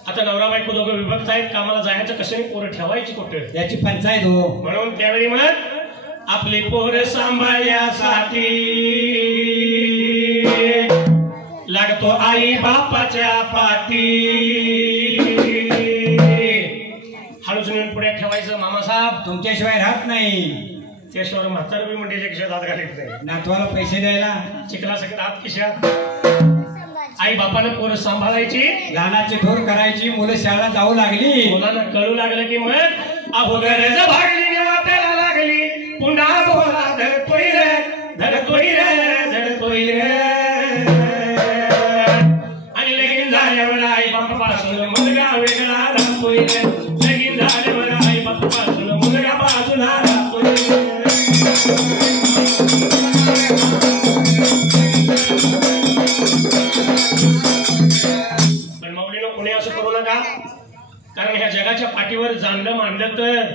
आता नवरा बायको दोघं विभक्त आहेत कामाला जायचं कशाने पोरं ठेवायची कुठे याची पंचायत हो म्हणून त्यावेळी मग आपली पोरं सांभाळण्यासाठी लागतो आई बापाच्या पाठी हळूच नेऊन पुढे ठेवायचं मामासाहेब तुमच्याशिवाय राहत नाही त्याशिवाय म्हातार बी म्हणजे खिशात हात घालत नाही नातवाला पैसे द्यायला चिखला सगळं हात खिशात आई बापानं पोरं सांभाळायची लहानाची थोर करायची मुलं शाळा जाऊ लागली मुलांना कळू लागलं की मग अहो गरज भागली वाटायला लागली पुन्हा बोला धडतोय रे आणि लगीन झाल्यावर आई बापापासून मुलगा वेगळा राहतोय रे लगीन झाल्यावर आई बापापासून मुलगा बाजूला राहतोय परत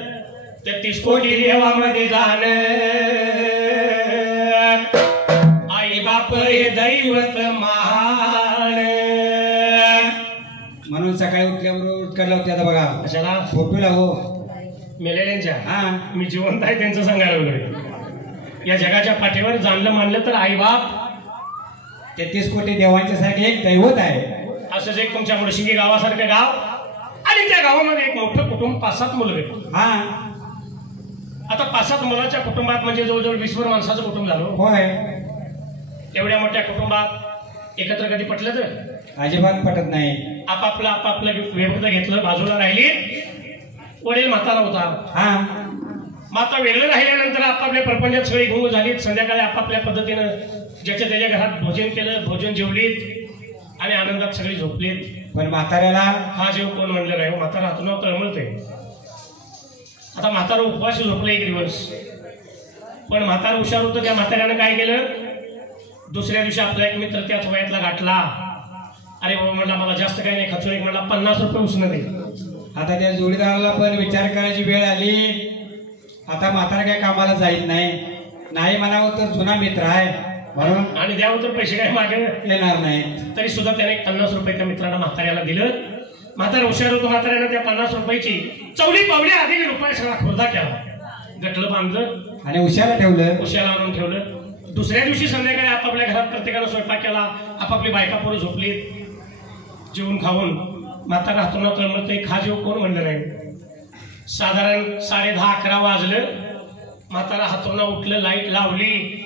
त्या 30 कोटी देवामध्ये जाण आई बाप हे दैवत महान. म्हणून सकाळी उठल्याबरोबर उठकायला होते आता बघा कशाला फोटोला हो मेलेल्यांच्या. हा मी जिवंत आहे त्यांचं सांगायला वगैरे. या जगाच्या पाठीवर जाणलं मानलं तर आई बाप 33 कोटी देवांच्यासाठी एक दैवत आहे. असंच एक तुमच्या मुळशिंगी गावासारखं गाव आणि त्या गावामध्ये एक मोठं कुटुंब 5-7 मुलं भेटतो. हा आता 5-7 मुलाच्या कुटुंबात म्हणजे जवळजवळ 20 माणसाचं कुटुंब झालं. होय एवढ्या मोठ्या कुटुंबात एकत्र कधी पटलं तर अजिबात पटत नाही. आपापलं वेगळं घेतलं बाजूला राहिली. वडील म्हातारा होता. हा माता वेगळं राहिल्यानंतर आपापल्या प्रपंचात सगळी गुंग झालीत. संध्याकाळी आपापल्या पद्धतीनं ज्याच्या त्याच्या घरात भोजन केलं, भोजन जेवलीत आणि आनंदात सगळी झोपलीत. पण म्हाताऱ्याला हा जेव कोण म्हणलं नाही. म्हातारा हातून तळमळते. आता म्हातारा उपवास झोपलं एक दिवस. पण म्हातारा हुशार होतं. त्या म्हाताऱ्यानं काय केलं, दुसऱ्या दिवशी आपला एक मित्र त्याच वयातला गाठला. अरे बाबा म्हणला मला जास्त काही नाही खचून एक म्हणला 50 रुपये उसणं दे. आता त्या जोडीदाराला पण विचार करायची वेळ आली. आता म्हातारा काय कामाला जाईल नाही म्हणावं तर जुना मित्र आहे म्हणून आणि द्यावं तर पैसे काय मागे येणार नाही. तरी सुद्धा त्याने 50 रुपये त्या मित्राला म्हाताऱ्याला दिलं. म्हातारा हुशार होतो. म्हाताऱ्यानं त्या 50 रुपयाची चवली पावली आधी रुपये सगळा खुर्दा केला. गटलं बांधलं आणि उशाला ठेवलं. उशाला आणून ठेवलं. दुसऱ्या दिवशी संध्याकाळी आपापल्या घरात प्रत्येकानं स्वयंपाक केला. आपापली बायका पोरं झोपली. जेवून खाऊन म्हातारा हातून तळमळते. खा जेव कोण म्हणलं नाही. साधारण 10:30-11 वाजलं. म्हातारा हातून उठलं, लाईट लावली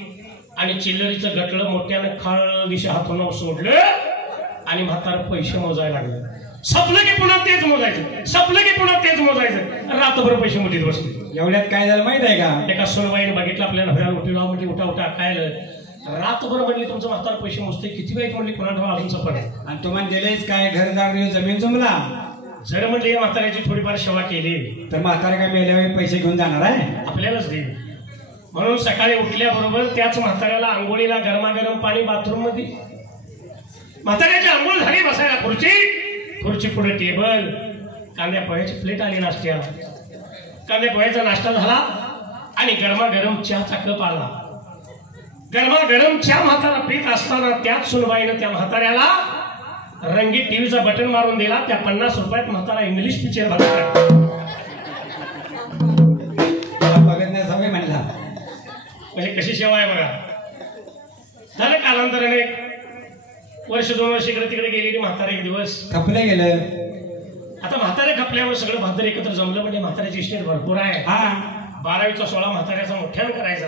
आणि चिल्लरीचं गटलं मोठ्यानं खळ दिशा हातून सोडलं आणि म्हातारा पैसे मोजायला लागलं. सपलं की पुन्हा तेच मोजायचं, सपलं की पुन्हा तेच मोजायचं. रात्रभर पैसे मोठीत बसले. एवढ्यात काय झालं माहित आहे का, एका सोनबाईने बघितलं आपल्या नवऱ्याला उठला म्हणजे उठा उठा काय रातभर म्हणली तुमचं म्हातारा पैसे मोजते. किती वाईट म्हणली पुन्हा ठेवा अजून सपड आहे. आणि तुम्हाला दिलेच काय घरदार जमीन जमला. जर म्हणले या म्हाताऱ्याची थोडीफार सेवा केली तर म्हातारा काय मेल्यावेळी पैसे घेऊन जाणार आहे आपल्यालाच देईल. म्हणून सकाळी उठल्याबरोबर त्याच म्हाताऱ्याला आंघोळीला गरमागरम पाणी बाथरूम मध्ये. म्हाताऱ्याची आंघोळ झाली. बसायला खुर्ची पुढे टेबल. कांद्या पोह्याची प्लेट आली नाश्त्या. कांद्या पोह्याचा नाश्ता झाला आणि गरमागरम चहाचा कप आला. गरमागरम चहा म्हातारा पीत असताना त्याच सुनबाईनं त्या म्हाताऱ्याला रंगीत टीव्हीचा बटन मारून दिला. त्या 50 रुपयात म्हातारा इंग्लिश पिक्चर बघायला बघत नाही सवय म्हणला. म्हणजे कशी सेवा आहे बघा. झालं कालांतराने 1-2 वर्ष इकडे तिकडे गेलेली म्हातारा एक दिवस खपलं गेलं. आता म्हातारे खपल्यावर सगळं भादर एकत्र जमलं म्हणजे म्हाताऱ्याची इस्टेट भरपूर आहे. हा 12वीचा 16 म्हाताऱ्याचा मोठ्यानं करायचा.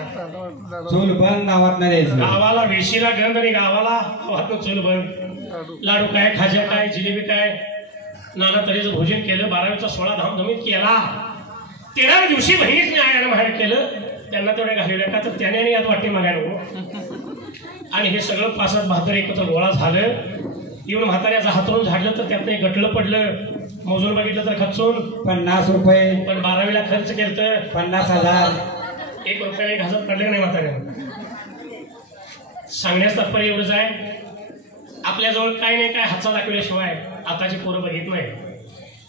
चूल बंद नावात नाही द्यायचं. गावाला वेशीला गंध आणि गावाला वाहतो चूल बंद. लाडू काय, खाज्या काय, जिलेबी काय, नाना तऱ्हेचं भोजन केलं. 12वीचा 16 धामधमीत केला. 13व्या दिवशी बहिणीच आयानं बाहेर केलं. त्यांना तेवढ्या घालवल्या का तर त्याने यात वाटे मागायला नको. आणि हे सगळं 5-7 भादर एकत्र गोळा झालं. येऊन म्हाताऱ्याचा हातरून झाडलं तर त्यातनं एक गटलं पडलं. मोजून बघितलं तर खचून 50 रुपये. पण 12वीला खर्च केलं तर 50,000. 1 रुपयाला 1,000 पडले नाही म्हाताऱ्यानं. सांगण्यास तात्पर्य एवढंच आहे आपल्याजवळ काय नाही काय हातचा दाखवल्याशिवाय आताची पोरं बघित नाही.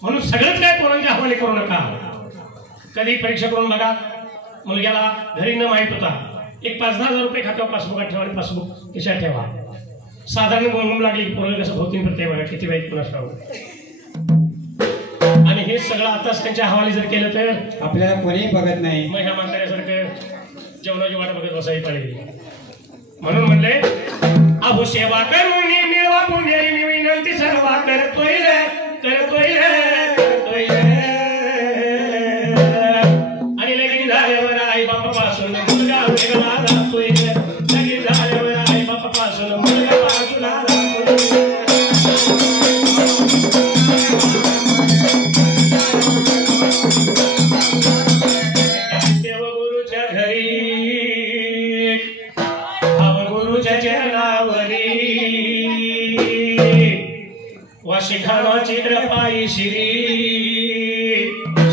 म्हणून सगळंच काय पोरांच्या हवाले करू नका. कधी परीक्षा करून बघा. मुलग्याला घरी न माहित होता एक 5-10,000 रुपये खात्यावर पासबुकात ठेवा आणि पासबुक खिशात ठेवा. साधारण गोंगम लागली की पोरं कसं भोवतीन करते बघा किती वाईट कुणास ठाऊक. आणि हे सगळं आताच त्यांच्या हवाले जर केलं तर आपल्याला कोणीही बघत नाही. मग ह्या म्हाताऱ्यासारखं जेवणाची वाट बघत बसायची पाहिजे. म्हणून म्हणले अहो सेवा करून मिळवा पुण्यारी मी विनंती सर्वा करतोय रे करतोय रे करतोय रे. आणि लगीन झाल्यावर आई बापापासून मुलगा वेगळा राहतोय रे. लगीन झाल्यावर आई बापापासून मुलगा बाजूला राहतोय. देवगुरुच्या घरी भावगुरुच्या चरणावरी वाशिखानाची कृपाई श्री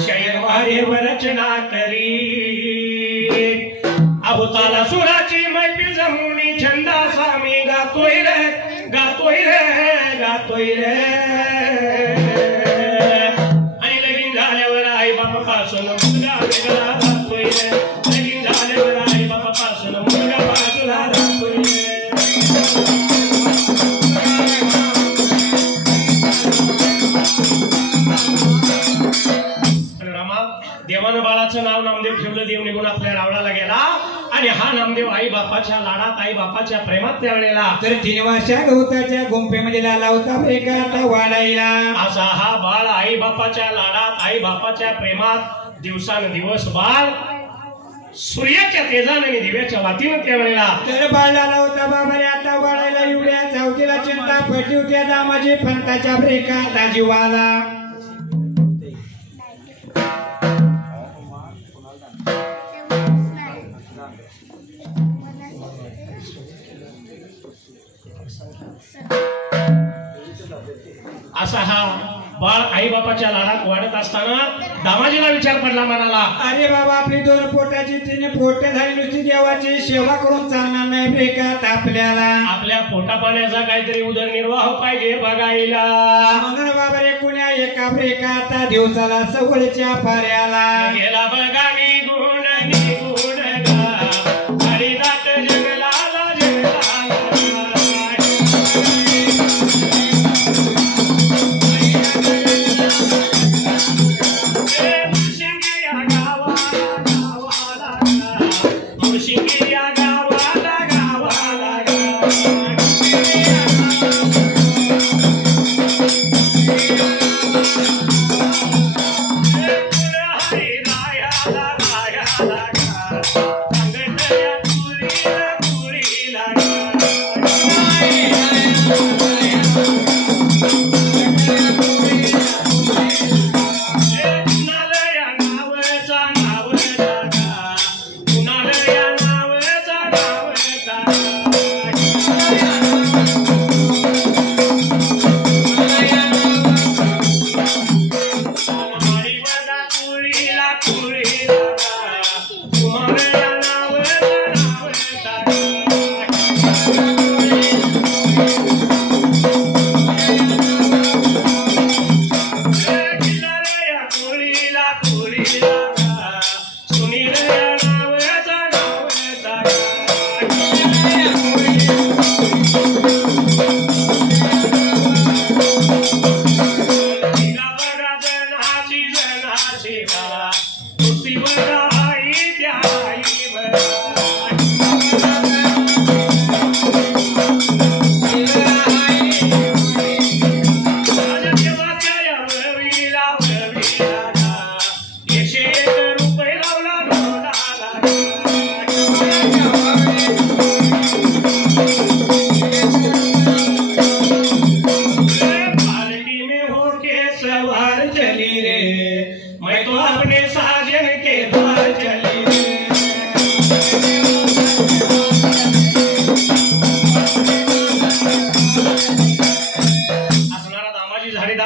शयनवारे रचना करी. अहुताला सुराची मैफिल जमुनी छंदासा मी गातोय रे गातोय रे गातोय रे. आणि लगीन झाल्यावर आई बापापासून मुलगा वेगळा राहतोय लगीन झाल्यावर आई बापापासून मुलगा बाजूला राहतोय देवानं बाळाचं नाव नामदेव ठेवलं देव निघून आपल्या रावणाला गेला आणि हा नामदेव आई बापाच्या लाडात आई बापाच्या प्रेमात त्यावेळेला तर 3 वर्षा गवताच्या गुंफेमध्ये लाला होता ब्रेकाता वाढायला असा हा बाळ आई बापाच्या लाडात आई बापाच्या प्रेमात दिवसानुदिवस बाळ सूर्याच्या तेजाने आणि दिव्याच्या वातीनं त्यावेळेला तर बाळ लाला होता बाबा रे आता वाढायला एवढ्या चौथीला चिंता पडली होत्या दामाजी पंताच्या ब्रेकाता जीवाला असा हा बाळ आई बापाच्या लाडात वाढत असताना दामाजीला विचार पडला मनाला अरे बाबा आपली 2 पोटाची 3 पोटे झाली नुसती देवाची सेवा करून चालणार नाही ब्रेकात आपल्याला आपल्या पोटा पाण्याचा काहीतरी उदरनिर्वाह पाहिजे बघायला म्हणून बाबा रे कुण्या एका ब्रेकात दिवसाला सवळच्या फाऱ्याला गेला बघा निघून हरिदाट जगलाला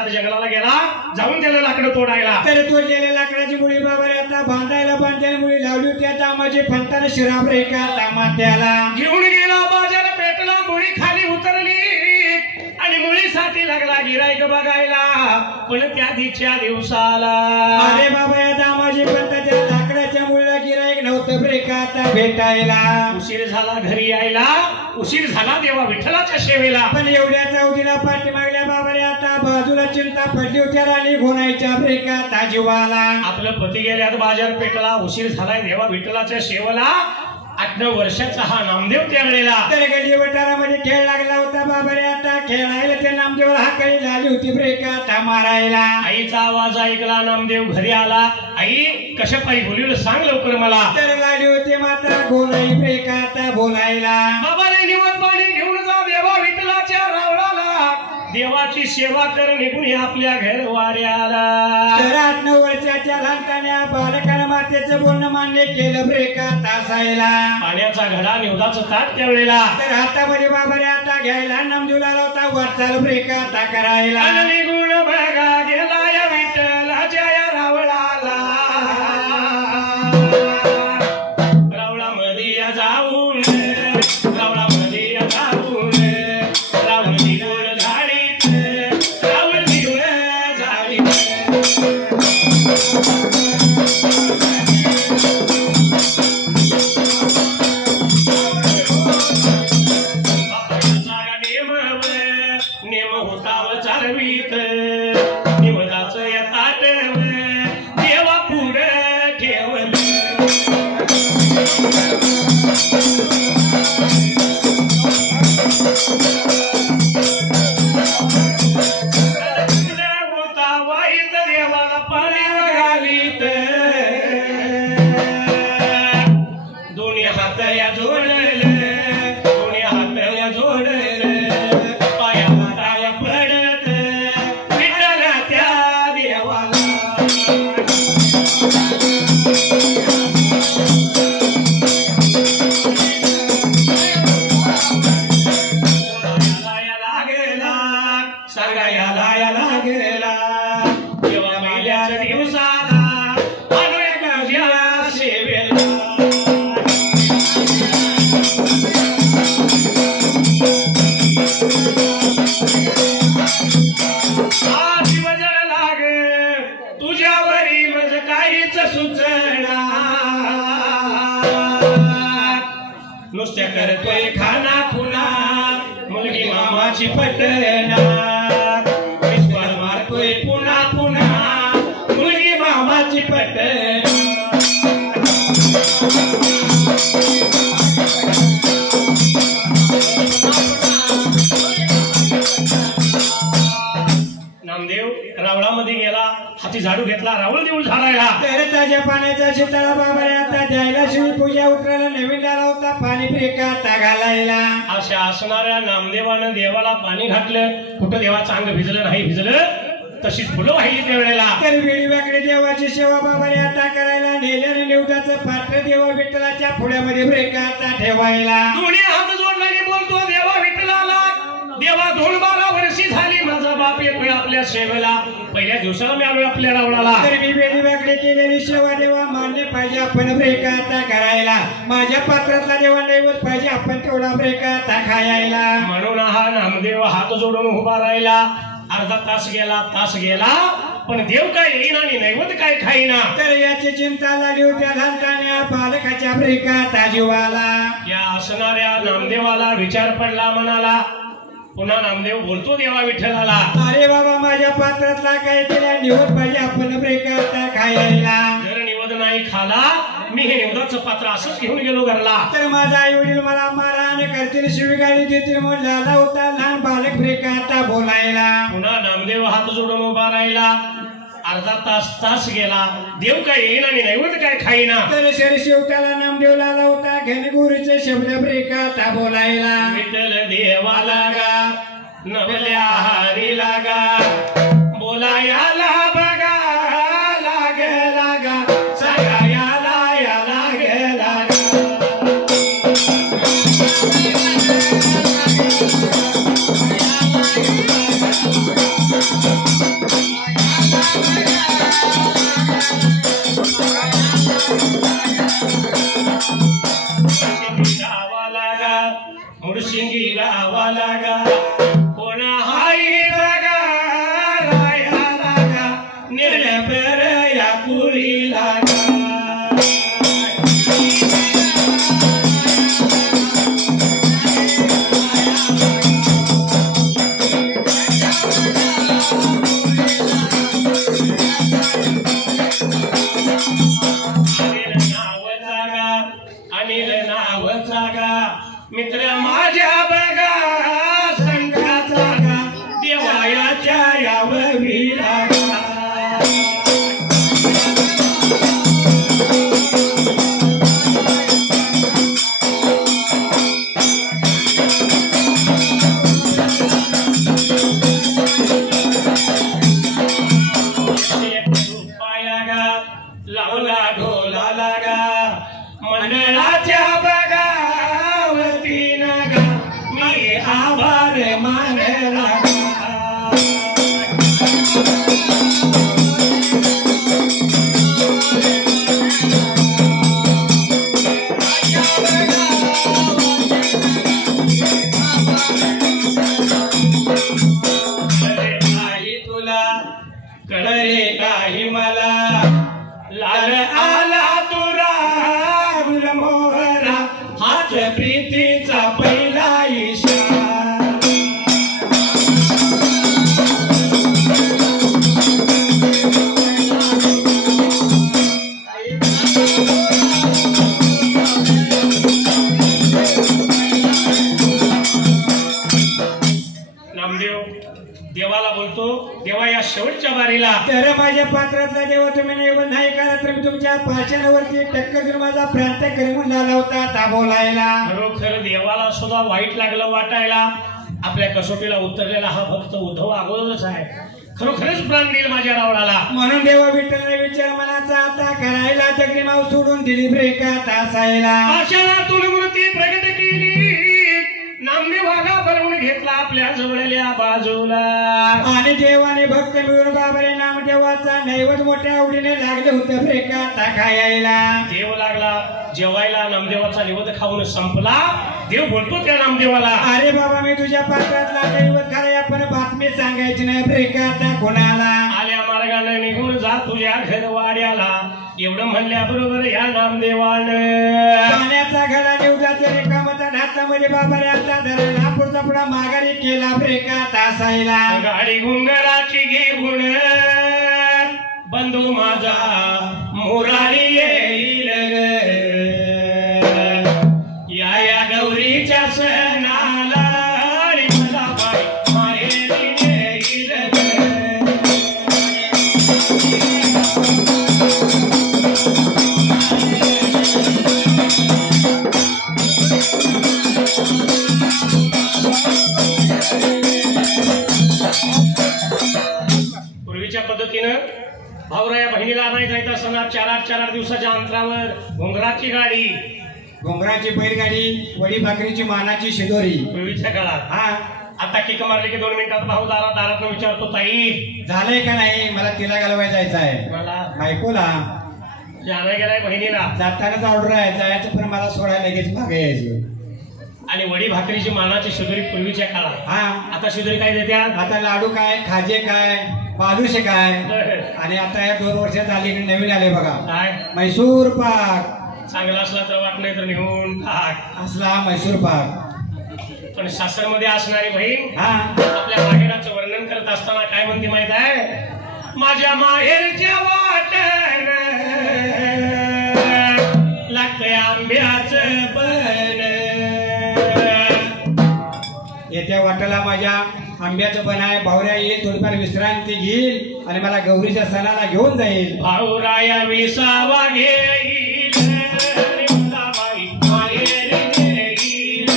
जंगलाला गेला जाऊन त्याला लाकडं तोडायला तर तोडलेल्या लाकडाची मुळी बाबा रे आता बांधायला बांधायला मुळी लावली होती आता माझे फंताने शिराब रे का तामात्याला घेऊन गेला बाजार पेटला मुळी खाली उतरली आणि मुळीसाठी लागला गिराईक बघायला पण त्या दिवच्या दिवसाला अरे बाबा या दामाजी पंताच्या लाकडाच्या मुळीला गिराईक नव्हतं रे का आता भेटायला उशीर झाला घरी यायला उशीर झाला देवा विठ्ठलाच्या सेवेला पण एवढ्या चौथीला पाठी मागल्या बाबा रे आता बाजूला चिंता पडली होत्या राणी घोणायच्या ब्रेका ताजीवाला आपलं पती गेल्यात बाजार पेटला उशीर झालाय देवा विठ्ठलाच्या सेवेला 8-9 वर्षाचा हा नामदेव त्यावेळेला तर गली वटारामध्ये खेळ लागला होता बाबा रे आता खेळायला त्या नामदेवाला हाकळी लागली होती ब्रेका ता मारायला आईचा आवाज ऐकला नामदेव घरी आला आई कशा पायी बोलवलं सांग लवकर मला तर लागली होती माता बोलाई ब्रेका ता बोलायला बाबा रे निवड पाणी घेऊन जा देवा विठ्ठलाच्या रावळाला देवाची सेवा कर निघून आपल्या घर वाऱ्याला तर 8-9 वर्षाच्या लहानपण्या बालकानं मातेचं बोलणं मान्य केलं ब्रेका तासायला पाण्याचा घडा निवदाचं ताट त्यावेळेला तर हातामध्ये बाबा रे आता घ्यायला नामदेवला होता वरचाल ब्रेका ता करायला निघून बघा गेला या विठ्ठलाच्या या रावळाला रावळामध्ये या जाऊन रावळामध्ये या जाऊन रावण निवड झाडीत रावण निवड झाडीत नुसत्या करतोय खाना खुना मुलगी मामाची पटना मारतोय पुन्हा पुन्हा मुलगी मामाची पटना नामदेव रावळामध्ये गेला हाती झाडू घेतला रावळ देऊळ झाडायला तर ताज्या पाण्याचा शिताळा बाबा आता द्यायला शिवी पूजा उतरायला नवीन डाला होता पाणी फेका घालायला अशा असणाऱ्या नामदेवानं देवाला पाणी घातलं कुठं देवाचं अंग भिजलं नाही भिजलं तशीच फुलं वाहिली त्यावेळेला तर वेळीवाकडे देवाची सेवा बाबाने आता करायला नेल्याने निवदाचं पात्र देवा विठ्ठलाच्या पुढ्यामध्ये ब्रेका आता ठेवायला दोन्ही हात जोडल्याने बोलतो देवा विठ्ठलाला देवा 2-12 वर्षी झाली माझा बाप येतोय आपल्या सेवेला पहिल्या दिवसाला मी आलोय आपल्या रावणाला तर मी वेळीवाकडे केलेली सेवा देवा मान्य पाहिजे आपण ब्रेका आता करायला माझ्या पात्रातला देवा दैवत पाहिजे आपण तेवढा ब्रेका आता खायला म्हणून हा नामदेव हात जोडून उभा राहिला अर्धा तास गेला पण देव काय येईन आणि नैवत काय खाईना तर याची चिंता लागली होत्या लहानतान्या बालकाच्या ब्रेका जीवाला या असणाऱ्या नामदेवाला विचार पडला मनाला पुन्हा नामदेव बोलतो देवा विठ्ठलाला अरे बाबा माझ्या पात्रातला काय केला निवड पाहिजे आपण ब्रेका आता खायला जर निवड नाही खाला मी हे निवदाचं पात्र असंच घेऊन गेलो घरला तर माझा आई वडील मला मारहाण करतील शिवीगाळी देतील म्हणून झाला होता लहान बालक ब्रेका आता बोलायला पुन्हा नामदेव हात जोडून उभा राहिला अर्धा तास गेला देव काय येईन आणि नैवत काय खाईना तर शेवट्याला नामदेवला आला होता घनगुरीचे शब्द ब्रेका आता बोलायला विठ्ठल देवा लागा नवल्या हारी लागा बोलायाला बघा लाग लागा सगळ्याला या लाग लागा मुडशिंगी गावा लागा कोण हाई बघा राया लागा निर्णय पेर या पुरी लागा अनिल नाव जागा मित्र माझ्या बघा संघाचा गा देवायाच्या यावरी लागा लावला ढोला लागा मंडळाच्या बघावती नगा मी आभार मानला काही तुला कळले काही मला लाल आला तुरा मोहरा हाच प्रीतीचा पहिला इशारा शेवटच्या बारीला तर माझ्या पात्रातला जेव्हा तुम्ही नैवेद्य नाही करा तर मी तुमच्या पाचनावरती टक्कर देऊन माझा प्रांत करी म्हणला होता ता बोलायला. खरोखर देवाला सुद्धा वाईट लागलं वाटायला. आपल्या कसोटीला उतरलेला हा भक्त उद्धव अगोदरच आहे. खरोखरच प्राण देईल माझ्या रावणाला. म्हणून देवा विठ्ठलने विचार मनाचा आता करायला चक्री माव सोडून दिली ब्रेकात असायला. आशातून मूर्ती प्रगट केली नामदेवाला बनवून घेतला आपल्या जवळल्या बाजूला. आणि देवाने भक्त मिळून बाबारे नामदेवाचा नैवेद्य मोठ्या आवडीने लागले होते ब्रेकात खायला. देव लागला जेवायला. नामदेवाचा निवेद खाऊन संपला. देव बोलतो त्या नामदेवाला अरे बाबा मी तुझ्या पात्रातला नैवेद्य खाया पण बातमी सांगायची नाही ब्रेकात कोणाला. आल्या मार्गाने निघून जा तुझ्या घरवाड्याला. एवढं म्हणल्याबरोबर या नामदेवानं पाण्याचा घडा निवदाच्या रिकामता हातामध्ये बाबाने आता धरला पुढचा पुढा माघारी केला ब्रेकात असायला. गाडी घुंगराची घेऊन बंधू माझा मुरारी येईल या गौरीच्या सणाला मला बाई माहेरी येईल. पूर्वीच्या पद्धतीनं भाऊराया बहिणीला नाही जायचं असताना 4-8 दिवसाच्या अंतरावर घोंगराची गाडी, घोंगराची बैलगाडी, वडी भाकरीची मानाची शिदोरी. पूर्वीच्या काळात. हा आता किक मारली की 2 मिनिटात भाऊ दारात विचारतो ताई झालंय का नाही मला तिला घालवाय जायचं आहे. मला बायकोला जाणार गेलाय बहिणीला. जातानाच ऑर्डर आहे जायचं पण मला सोडायला लगेच मागे यायचं. आणि वडी भाकरीची मानाची शिदोरी पूर्वीच्या काळात. हा आता शिदोरी काय देत्या. आता लाडू काय खाजे काय बालुशे काय. आणि आता या 2 वर्षात अलीकडे नवीन आले बघा काय मैसूर पाक. चांगला असला तर वाट नाही तर नेऊन टाक असला मैसूर पाक. पण सासरमध्ये असणारी बहीण हा आपल्या माहेराचं वर्णन करत असताना काय म्हणते माहित आहे. माझ्या माहेरच्या वाटण लागतंय आंब्याचं बन. येत्या वाटाला माझ्या आंब्याचं बन आहे. भावऱ्या येईल थोडीफार विश्रांती घेईल आणि मला गौरीच्या सणाला घेऊन जाईल. भाऊराया विसावा घेईल बाई माहेरी येईल.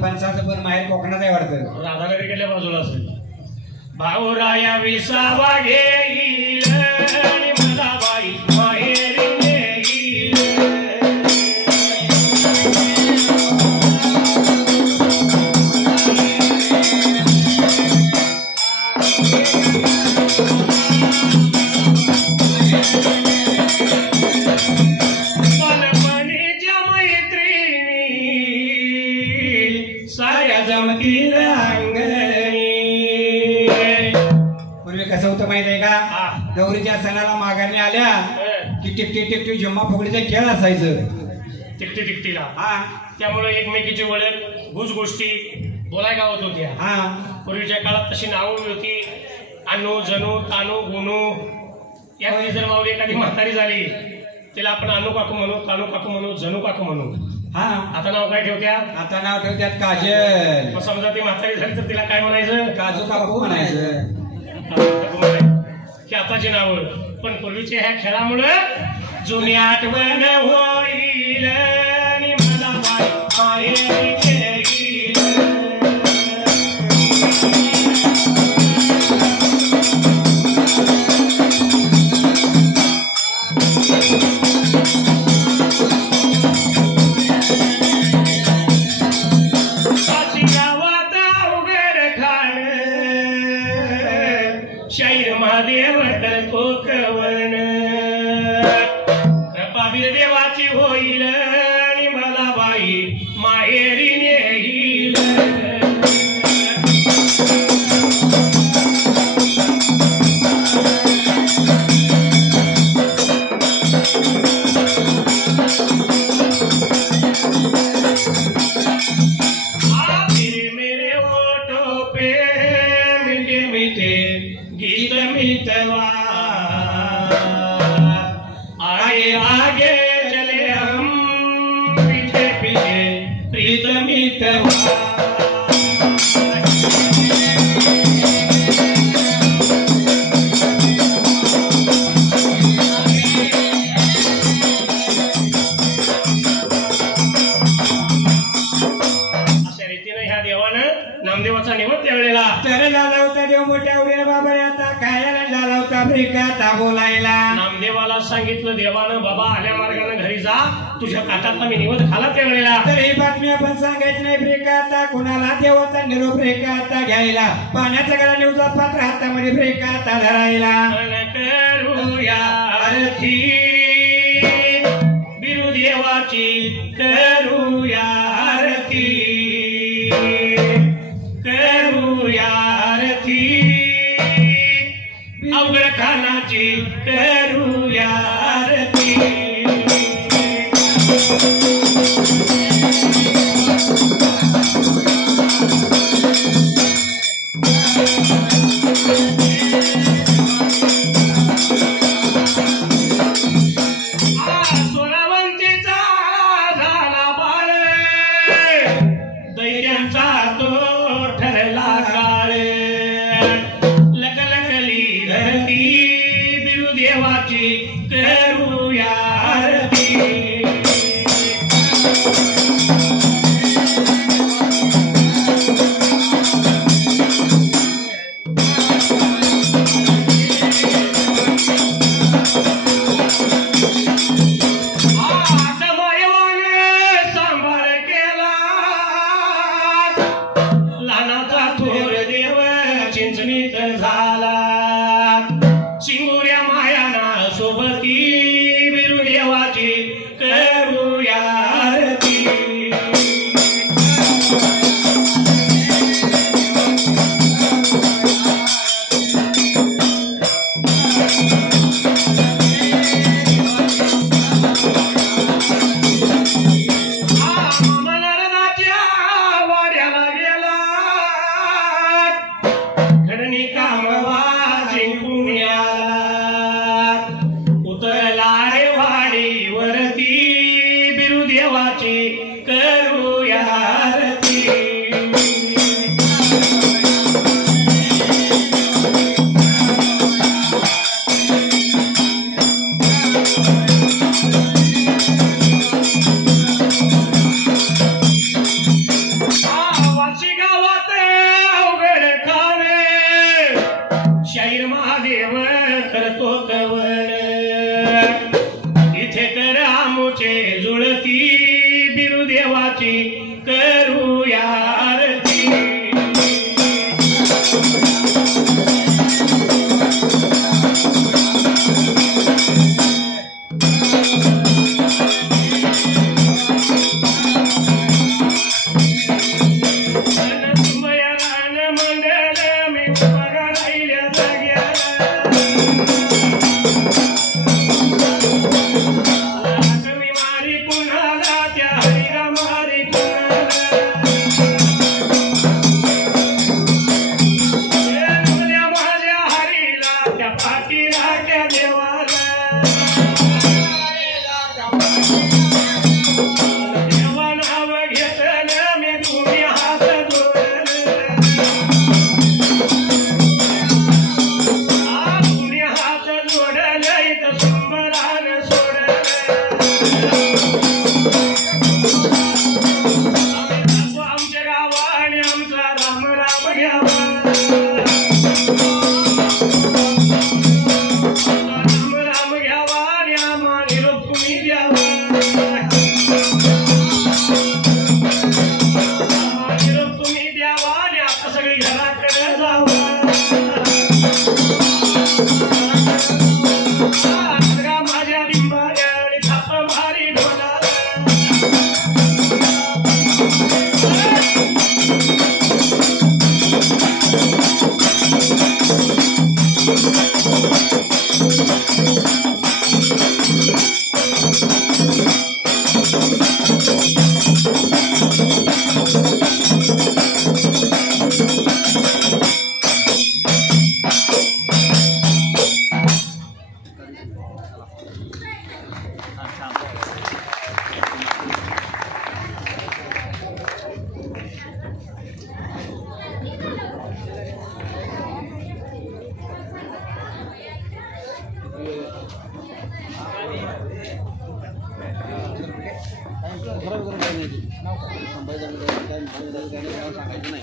फणसाचं पण माहेर कोकणात आहे वाटतं. राधानगरीकडल्या बाजूला असेल. भाऊराया विसावा घेईल आणि मला बाई माहेरी येईल. पणपणीच्या मैत्रिणी साऱ्या जमतील अंगणी. पूर्वी कसं होतं माहित आहे का. गौरीच्या सणाला माघारने आल्या की टिकटी जुम्मा फुगडीचा खेळ असायचं. तिकटीला. हा त्यामुळे एकमेकीची ओळख गुज गोष्टी बोलाय गावत होत्या. हा पूर्वीच्या काळात तशी नावं होती. अनु जणू तानू गुणू. यामध्ये जर माऊली एखादी म्हातारी झाली तिला आपण अनु काकू म्हणू, तानू काकू म्हणू, जणू काकू म्हणू. हा आता नाव काय ठेवत्या. आता नाव ठेवत्यात काजल. मग समजा ती म्हातारी झाली तर तिला काय म्हणायचं. काजू काकू म्हणायचं. की आताची नावं. पण पूर्वीच्या ह्या खेळामुळं जुनी आठवण होईल आणि मला बाई माहेरी येईल. शाहीर महादेव कोकवण कृपाबीर देवाची होईल आणि मला बाई माहेरी नेईल. मितवा आगे आगे चले हम पीछे पीछे प्रीत मितवा नामदेवाचा निवड त्यावेळेला तर झाला होता देव मोठ्या आवडीला बाबा आता खायला झाला होता ब्रेकाता बोलायला नामदेवाला सांगितलं देवानं बाबा आल्या मार्गाने घरी जा तुझ्या काटातला मी निवड खाला त्यावेळेला तर ही बातमी आपण सांगायची नाही ब्रेकाता कुणाला देवाचा निरोप ब्रेकाता घ्यायला पाण्याचा गळा निवडा पात्र हातामध्ये ब्रेकाता धरायला करूया आरती बिरुदेवाची करूया आरती करूया आरती अवघड खानाची करूया आरती सोनावंतीचा झाला बाळ दैत्यांचा तो ठरला काळ लकलकली धरती बिरुदेवाची करूया आरती सांभाळ केला लहानाचा थोर देव चिंचणीत झाला शिंगोऱ्या मायाना सोबती बिरुदेवाची करूया आरती मनरदाच्या वाड्याला गेला घडणी कामवा जिंकून याला उतरला रे वाडीवरती बिरुदेवाची करूया आरती वाशी गावात अवघड खाणे शाहीर महादेव करतो कवळ इथे कर आमुचे जुळती बिरुदेवाची करूया आरती मंडल मी बघा राहिल्या जाग्या कमी मारी कुणाला त्या हरिगा मारी कुणाला माझ्या हरीला त्या पाठीला त्या देवाला देवा नाव घेतलं मी तुम्ही हात आमच्या गावाने आमचा राम राम घ्यावा राम राम घ्यावा आणि आम्हा निरोप तुम्ही द्यावा निरोप तुम्ही द्यावा आणि आता सगळी घराकडे जावा माझ्या बिंबाऱ्या आणि थाप मारी ढोला सांगायचं नाही.